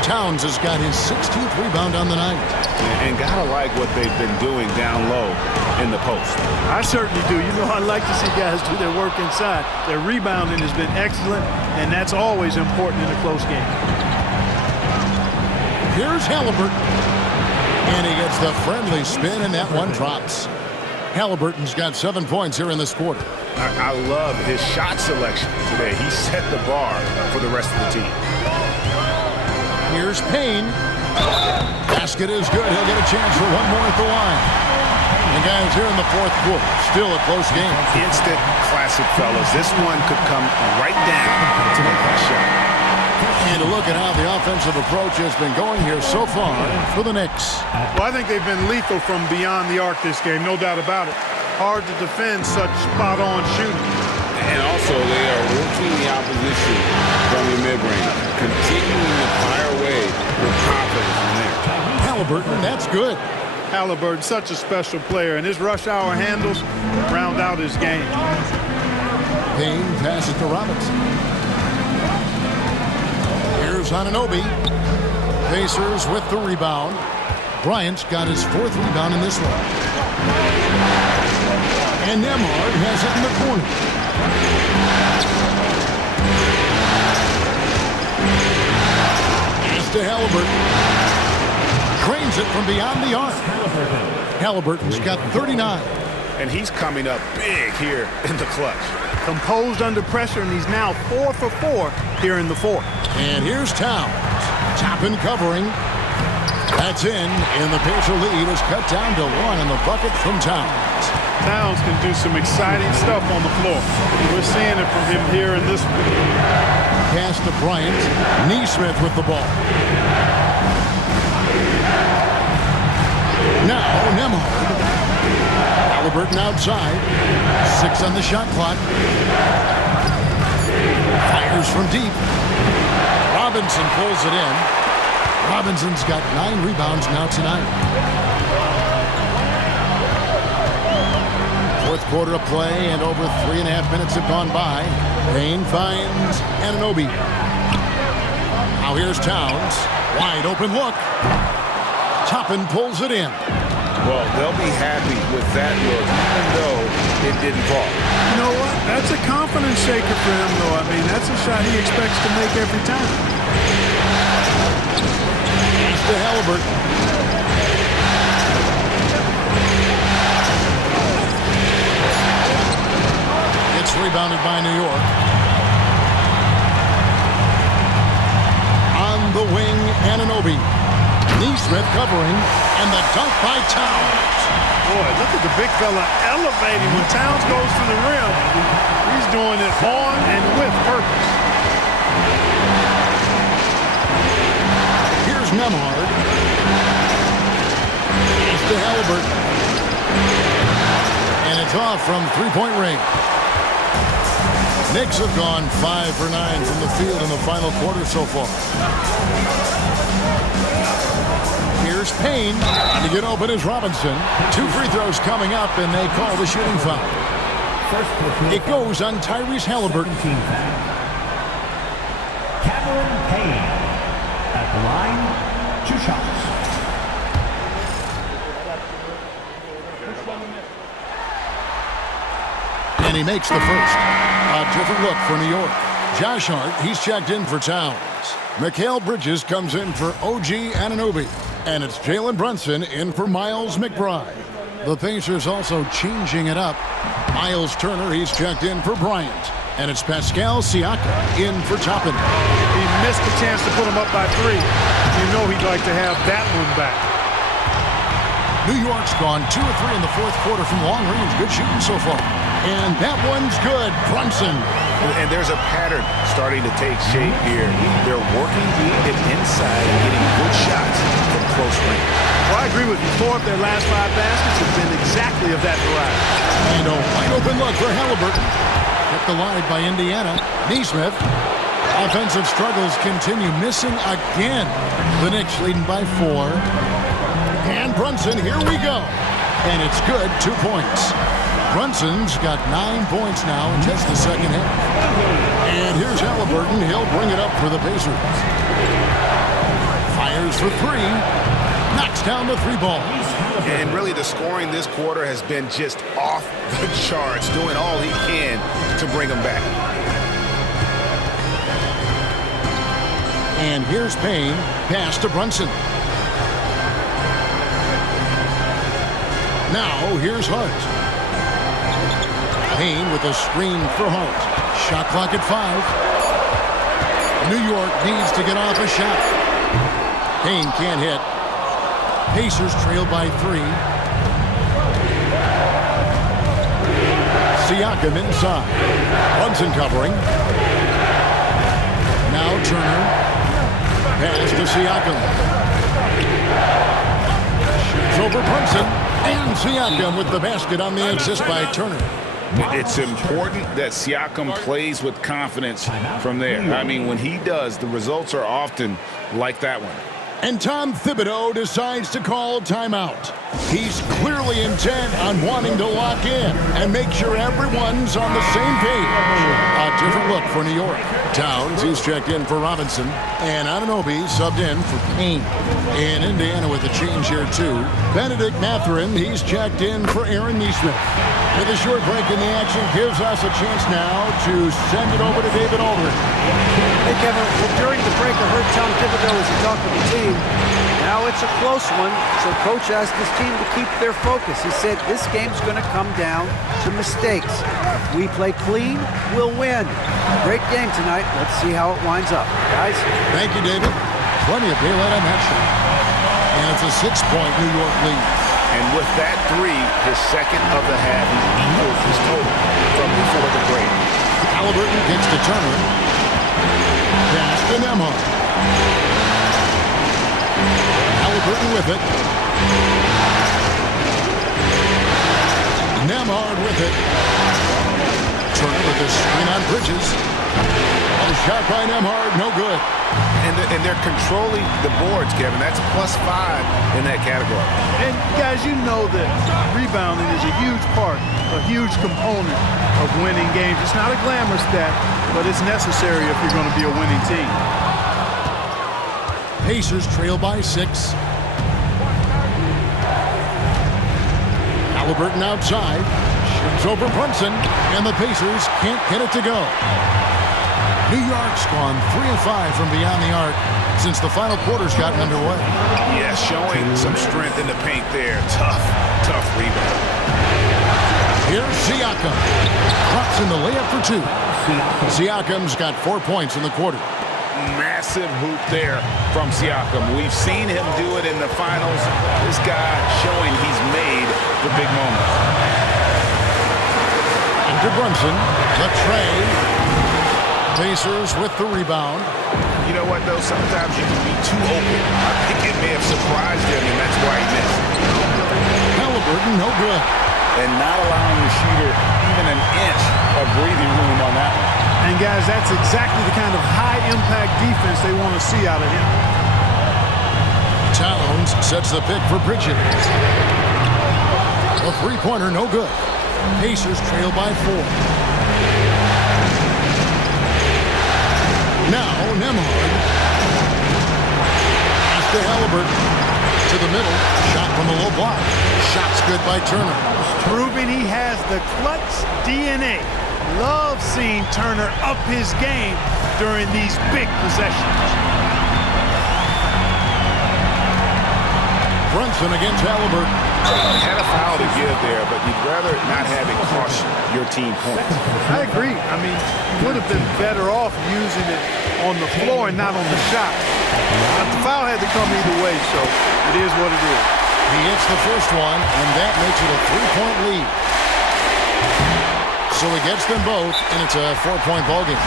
Towns has got his 16th rebound on the night. And gotta like what they've been doing down low in the post. I certainly do. You know, I like to see guys do their work inside. Their rebounding has been excellent, and that's always important in a close game. Here's Halliburton. And he gets the friendly spin, and that one drops. Halliburton's got 7 points here in this quarter. I love his shot selection today. He set the bar for the rest of the team. Here's Payne. Basket is good. He'll get a chance for one more at the line. And guys, here in the fourth quarter, still a close game. Instant classic, fellas. This one could come right down to make that shot. And to look at how the offensive approach has been going here so far for the Knicks. Well, I think they've been lethal from beyond the arc this game, no doubt about it. Hard to defend such spot-on shooting. And also, they are working the opposition from the mid-range, continuing to fire away with confidence from there. Halliburton, that's good. Halliburton, such a special player, and his rush hour handles round out his game. Payne passes to Robinson. Here's Anunoby. Pacers with the rebound. Bryant's got his 4th rebound in this one. And Nembhard has it in the corner. Pass to Halliburton. Drains it from beyond the arc. Halliburton's got 39. And he's coming up big here in the clutch. Composed under pressure, and he's now 4 for 4 here in the fourth. And here's Towns. Toppin covering. That's in. And the Pacer lead is cut down to 1 on the bucket from Towns. Towns can do some exciting stuff on the floor. We're seeing it from him here in this one. Pass to Bryant. Neesmith with the ball. Now Nembhard. Halliburton outside. 6 on the shot clock. Fires from deep. Robinson pulls it in. Robinson's got 9 rebounds now tonight. Fourth quarter of play, and over 3.5 minutes have gone by. Payne finds Anunoby. Now here's Towns. Wide open look. Toppin pulls it in. Well, they'll be happy with that look, even though it didn't fall. You know what? That's a confidence shaker for him, though. I mean, that's a shot he expects to make every time. Pass to Halliburton. It's rebounded by New York. On the wing, Anunoby. Neesmith covering, and the dunk by Towns. Boy, look at the big fella elevating when Towns goes to the rim. He's doing it on and with purpose. Here's Nembhard. It's to Halliburton. And it's off from three-point range. Knicks have gone 5 for 9 from the field in the final quarter so far. Here's Payne. To get open is Robinson. 2 free throws coming up, and they call the shooting foul. It goes on Tyrese Halliburton. Cameron Payne at the line, 2 shots. And he makes the first. A different look for New York. Josh Hart, he's checked in for Towns. Mikal Bridges comes in for OG Anunoby. And it's Jalen Brunson in for Miles McBride. The Pacers also changing it up. Miles Turner, he's checked in for Bryant. And it's Pascal Siakam in for Toppin. He missed the chance to put him up by 3. You know he'd like to have that one back. New York's gone 2 of 3 in the fourth quarter from long range. Good shooting so far. And that one's good. Brunson. And there's a pattern starting to take shape here. They're working it inside and getting good shots from close range. Well, I agree with you. 4 of their last 5 baskets have been exactly of that variety. And a wide open look for Halliburton. Kept alive by Indiana. Nesmith. Offensive struggles continue. Missing again. The Knicks leading by 4. And Brunson, here we go. And it's good. 2 points. Brunson's got 9 points now in just the second half. And here's Halliburton. He'll bring it up for the Pacers. Fires for 3. Knocks down the 3 ball. And really the scoring this quarter has been just off the charts, doing all he can to bring them back. And here's Payne. Pass to Brunson. Now here's Hart. Payne with a screen for Hart. Shot clock at 5. New York needs to get off a shot. Payne can't hit. Pacers trail by 3. Siakam inside. Brunson covering. Now Turner. Pass to Siakam. Shoots over Brunson. And Siakam with the basket on the assist by Turner. It's important that Siakam plays with confidence from there. I mean, when he does, the results are often like that one. And Tom Thibodeau decides to call timeout. He's clearly intent on wanting to lock in and make sure everyone's on the same page. A different look for New York. Towns, he's checked in for Robinson. And Anunoby subbed in for Payne. In Indiana with a change here too. Benedict Mathurin, he's checked in for Aaron Nesmith. With a short break in the action gives us a chance now to send it over to David Aldridge. Hey, Kevin, during the break, I heard Tom Thibodeau as he talked to the team. Now it's a close one, so Coach asked his team to keep their focus. He said this game's going to come down to mistakes. If we play clean, we'll win. Great game tonight. Let's see how it winds up. Guys? Thank you, David. Plenty of daylight on that shot. And it's a 6-point New York lead. And with that 3, his second of the half, he equals his total from before the break. Halliburton gets to Turner. Pass to Nembhard. Halliburton with it. Nembhard with it. Turner with the screen on Bridges. A shot by Nembhard, no good. And they're controlling the boards, Kevin. That's +5 in that category. And guys, you know that rebounding is a huge part, a huge component of winning games. It's not a glamour stat, but it's necessary if you're going to be a winning team. Pacers trail by 6. Halliburton outside. Shoots over Brunson, and the Pacers can't get it to go. New York's gone 3 of 5 from beyond the arc since the final quarter's gotten underway. Yeah, showing some strength in the paint there. Tough rebound. Here's Siakam. Drops in the layup for 2. Siakam's got 4 points in the quarter. Massive hoop there from Siakam. We've seen him do it in the finals. This guy showing he's made for big moments. To Brunson, to Trey. Pacers with the rebound. You know what, though? Sometimes you can be too open. I think it may have surprised him, and that's why he missed. Halliburton, no good. And not allowing the shooter even an inch of breathing room on that one. And, guys, that's exactly the kind of high-impact defense they want to see out of him. Towns sets the pick for Bridges. A three-pointer, no good. Pacers trail by 4. Now, Nembhard. Pass to Halliburton. To the middle. Shot from the low block. Shot's good by Turner. Proving he has the clutch DNA. Love seeing Turner up his game during these big possessions. Brunson against Halliburton. Had a foul to give there, but you'd rather not have it cost your team points. I agree. I mean, would have been better off using it on the floor and not on the shot. But the foul had to come either way, so it is what it is. He hits the first one, and that makes it a 3-point lead. So he gets them both, and it's a 4-point ballgame.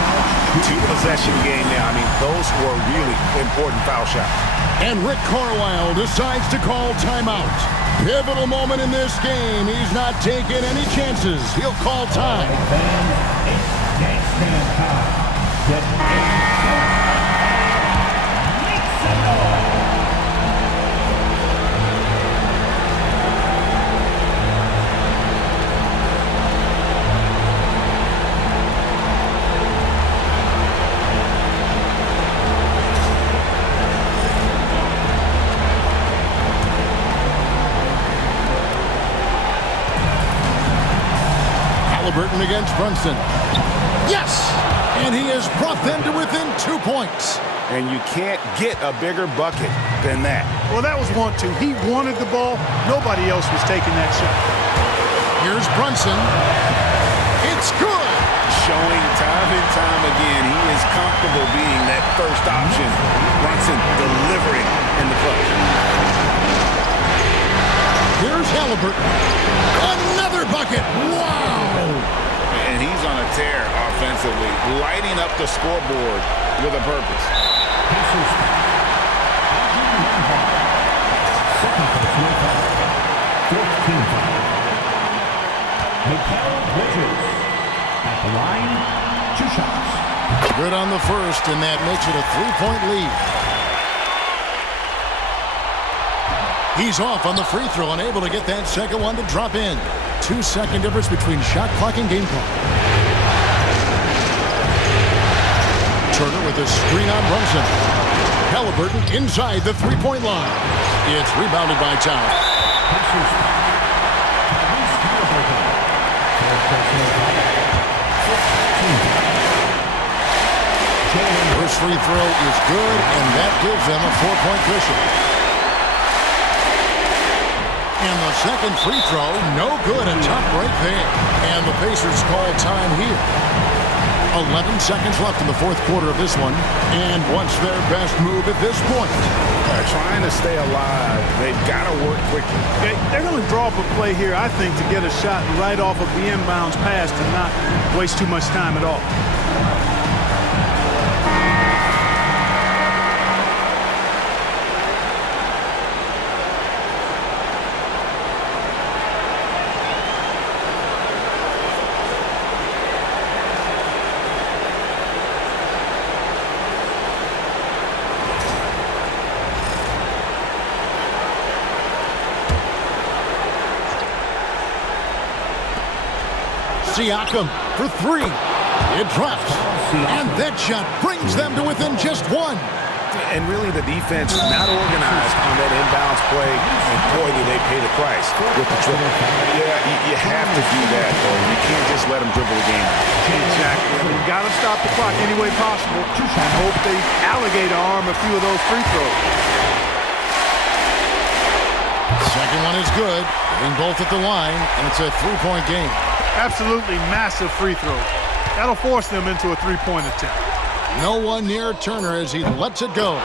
2-possession game now. I mean, those were really important foul shots. And Rick Carlisle decides to call timeout. Pivotal moment in this game. He's not taking any chances. He'll call time. Halliburton against Brunson. Yes! And he has brought them to within 2 points. And you can't get a bigger bucket than that. Well, that was 1-2. He wanted the ball. Nobody else was taking that shot. Here's Brunson. It's good! Showing time and time again he is comfortable being that first option. Brunson delivering in the clutch. Here's Halliburton. Another bucket! Wow! And he's on a tear offensively, lighting up the scoreboard with a purpose. Mikal Bridges at the line, 2 shots. Good on the first, and that makes it a 3-point lead. He's off on the free throw, unable to get that second one to drop in. 2-second difference between shot clock and game clock. Turner with a screen on Brunson. Halliburton inside the 3-point line. It's rebounded by Towns. First free throw is good, and that gives them a 4-point cushion. And the second free throw, no good, a tough break there. And the Pacers call time here. 11 seconds left in the fourth quarter of this one. And what's their best move at this point? Trying to stay alive. They've got to work quickly. They're going to draw up a play here, I think, to get a shot right off of the inbounds pass and not waste too much time at all. Siakam for 3. It drops. And that shot brings them to within just 1. And really the defense not organized on that inbounds play. And boy, did they pay the price with the triple. Yeah, you have to do that, though. You can't just let them dribble the game out. Exactly. You got to stop the clock any way possible and hope they alligator arm a few of those free throws. Second one is good. Getting both at the line, and it's a 3-point game. Absolutely massive free throw. That'll force them into a 3-point attempt. No one near Turner as he lets it go.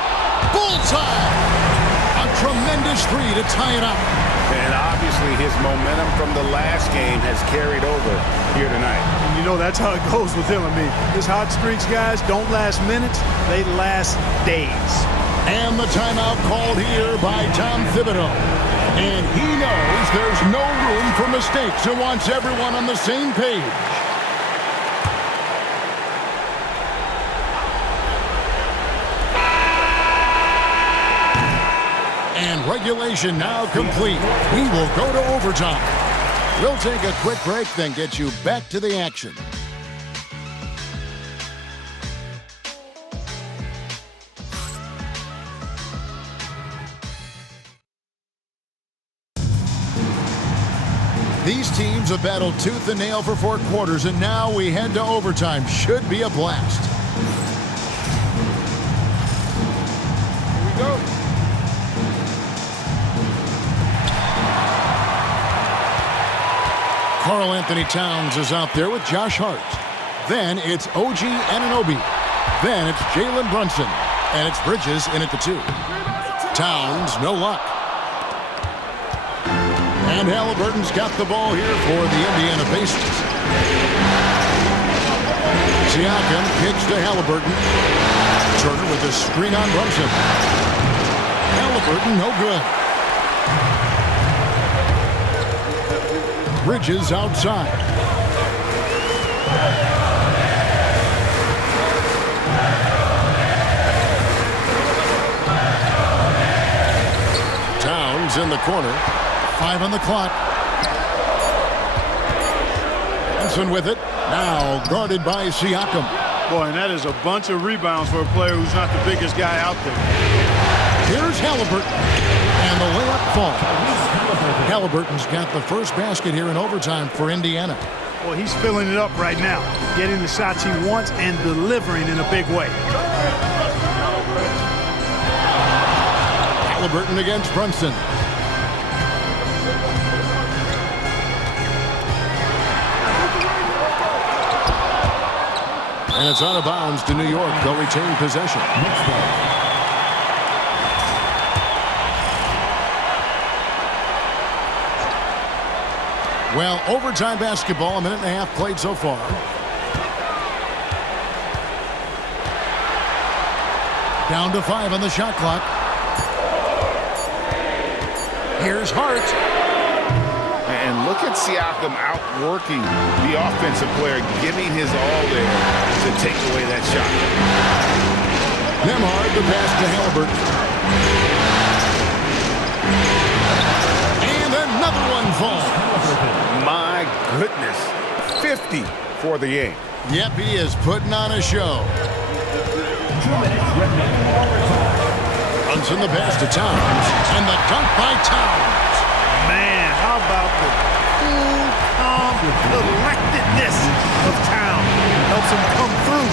Bullseye! A tremendous 3 to tie it up. And obviously his his momentum from the last game has carried over here tonight. And you know, that's how it goes with him. I mean, his hot streaks, guys, don't last minutes. They last days. And the timeout called here by Tom Thibodeau. And he knows there's no room for mistakes and wants everyone on the same page. And regulation now complete. We will go to overtime. We'll take a quick break, then get you back to the action. These teams have battled tooth and nail for 4 quarters, and now we head to overtime. Should be a blast. Here we go. Karl Anthony Towns is out there with Josh Hart. Then it's OG Anunoby. Then it's Jalen Brunson. And it's Bridges in at the 2. Towns, no luck. And Halliburton's got the ball here for the Indiana Pacers. Siakam kicks to Halliburton. Turner with a screen on Brunson. Halliburton, no good. Bridges outside. Towns in the corner. 5 on the clock. Brunson with it. Now guarded by Siakam. Boy, and that is a bunch of rebounds for a player who's not the biggest guy out there. Here's Halliburton. And the layup falls. Halliburton's got the first basket here in overtime for Indiana. Well, he's filling it up right now, getting the shots he wants and delivering in a big way. Halliburton against Brunson. And it's out of bounds to New York. They'll retain possession. Well, overtime basketball, 1.5 minutes played so far. Down to 5 on the shot clock. Here's Hart. And look at Siakam outworking the offensive player, giving his all there to take away that shot. Nembhard the pass to Halliburton. And another one falls. My goodness. 50 for the game. Yep, he is putting on a show. Brunson the pass to Towns. And the dunk by Towns. Man, how about the cool, calm, collectedness of Towns? Helps him come through.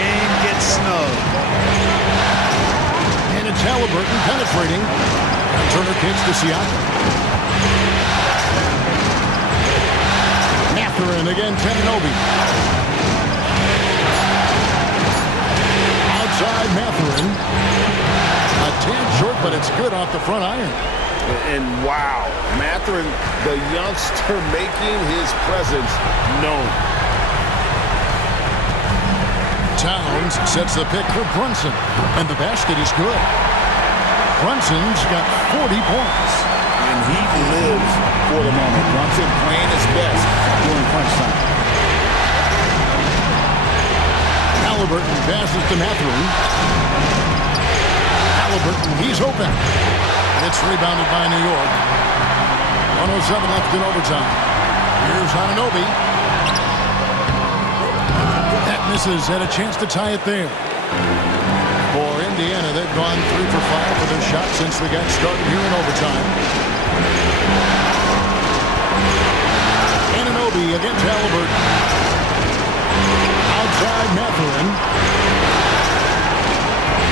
Game gets snug. And it's Halliburton penetrating. And Turner kicks to Siakam. Mathurin against Anunoby. Outside Mathurin. A tad short, but it's good off the front iron. And wow, Mathurin, the youngster, making his presence known. Towns sets the pick for Brunson, and the basket is good. Brunson's got 40 points. And he lives for the moment. Brunson playing his best during crunch time. Halliburton passes to Mathurin. Halliburton, he's open. It's rebounded by New York. 1:07 left in overtime. Here's Anunoby. That misses, had a chance to tie it there. For Indiana, they've gone 3 for 5 for their shot since they got started here in overtime. Anunoby against Halliburton. Outside Mathurin.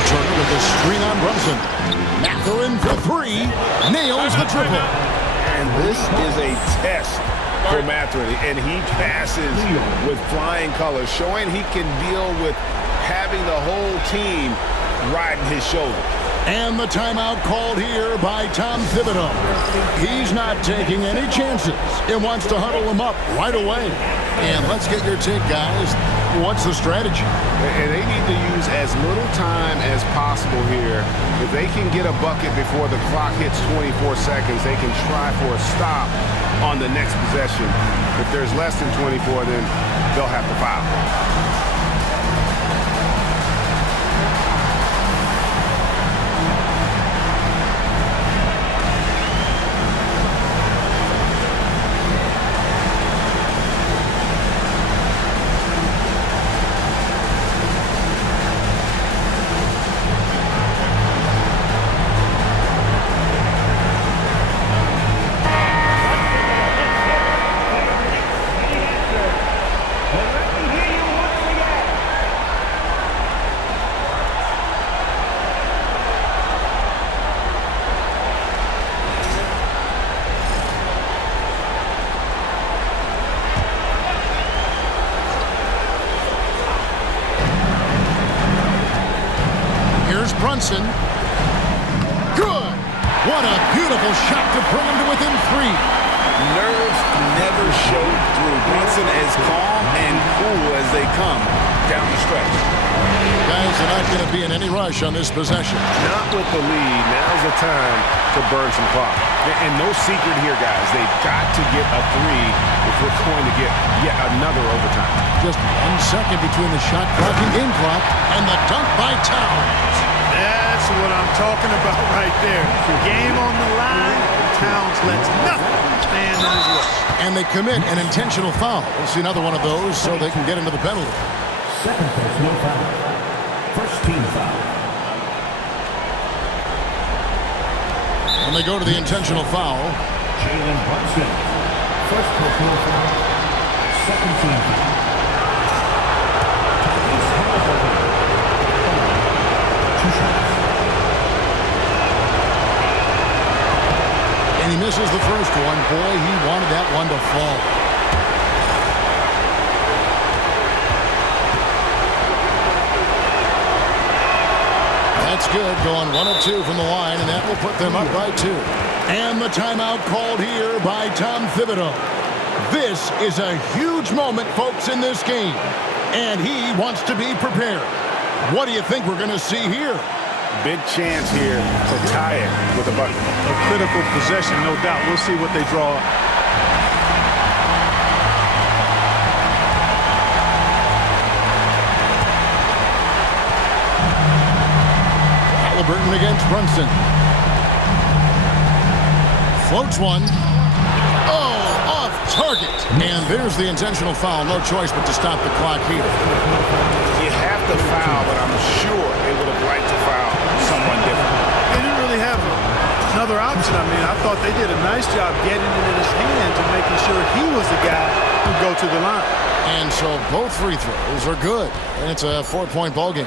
Turner with the screen on Brunson. Mathurin for 3. Nails the triple. And this is a test for Mathurin. And he passes with flying colors, showing he can deal with having the whole team riding his shoulder. And the timeout called here by Tom Thibodeau. He's not taking any chances and wants to huddle them up right away. And let's get your take, guys. What's the strategy? And they need to use as little time as possible here. If they can get a bucket before the clock hits 24 seconds, they can try for a stop on the next possession. If there's less than 24, then they'll have to foul. Brunson. Good. What a beautiful shot to bring him to within 3. Nerves never showed through. Brunson as calm and cool as they come down the stretch. Guys are not going to be in any rush on this possession. Not with the lead. Now's the time to burn some clock. And no secret here, guys. They've got to get a 3 if we're going to get yet another overtime. Just 1 second between the shot clock and game clock, and the dunk by Towns. That's what I'm talking about right there. Game on the line, Towns lets nothing stand in his way. And they commit an intentional foul. We'll see another one of those so they can get into the penalty. Second personal foul. First team foul. And they go to the intentional foul. Jalen Brunson. First personal foul. Second team foul. And he misses the first one. Boy, he wanted that one to fall. That's good. Going 1 of 2 from the line, and that will put them up by 2. And the timeout called here by Tom Thibodeau. This is a huge moment, folks, in this game. And he wants to be prepared. What do you think we're going to see here? Big chance here to tie it with a bucket. A critical possession, no doubt. We'll see what they draw up. Halliburton against Brunson. Floats one. Oh, off target. And there's the intentional foul. No choice but to stop the clock here. You have to foul, but I'm sure they would have liked to foul someone different. They didn't really have another option. I mean, I thought they did a nice job getting it in his hands and making sure he was the guy who'd go to the line. And so both free throws are good. And it's a 4-point ball game.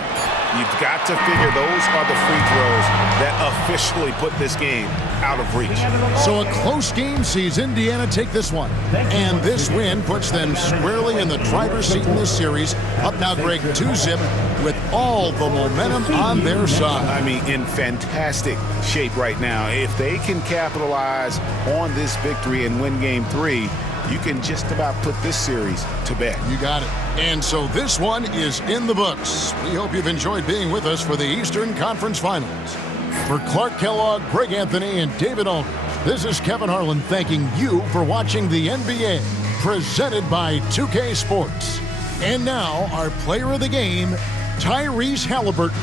You've got to figure those are the free throws that officially put this game out of reach. So a close game sees Indiana take this one. And this win puts them squarely in the driver's seat in this series. Up now, Greg, 2-zip with all the momentum on their side. I mean, in fantastic shape right now. If they can capitalize on this victory and win game 3, you can just about put this series to bed. You got it. And so this one is in the books. We hope you've enjoyed being with us for the Eastern Conference Finals. For Clark Kellogg, Greg Anthony, and David Aldridge, this is Kevin Harlan thanking you for watching the NBA, presented by 2K Sports. And now, our player of the game, Tyrese Halliburton.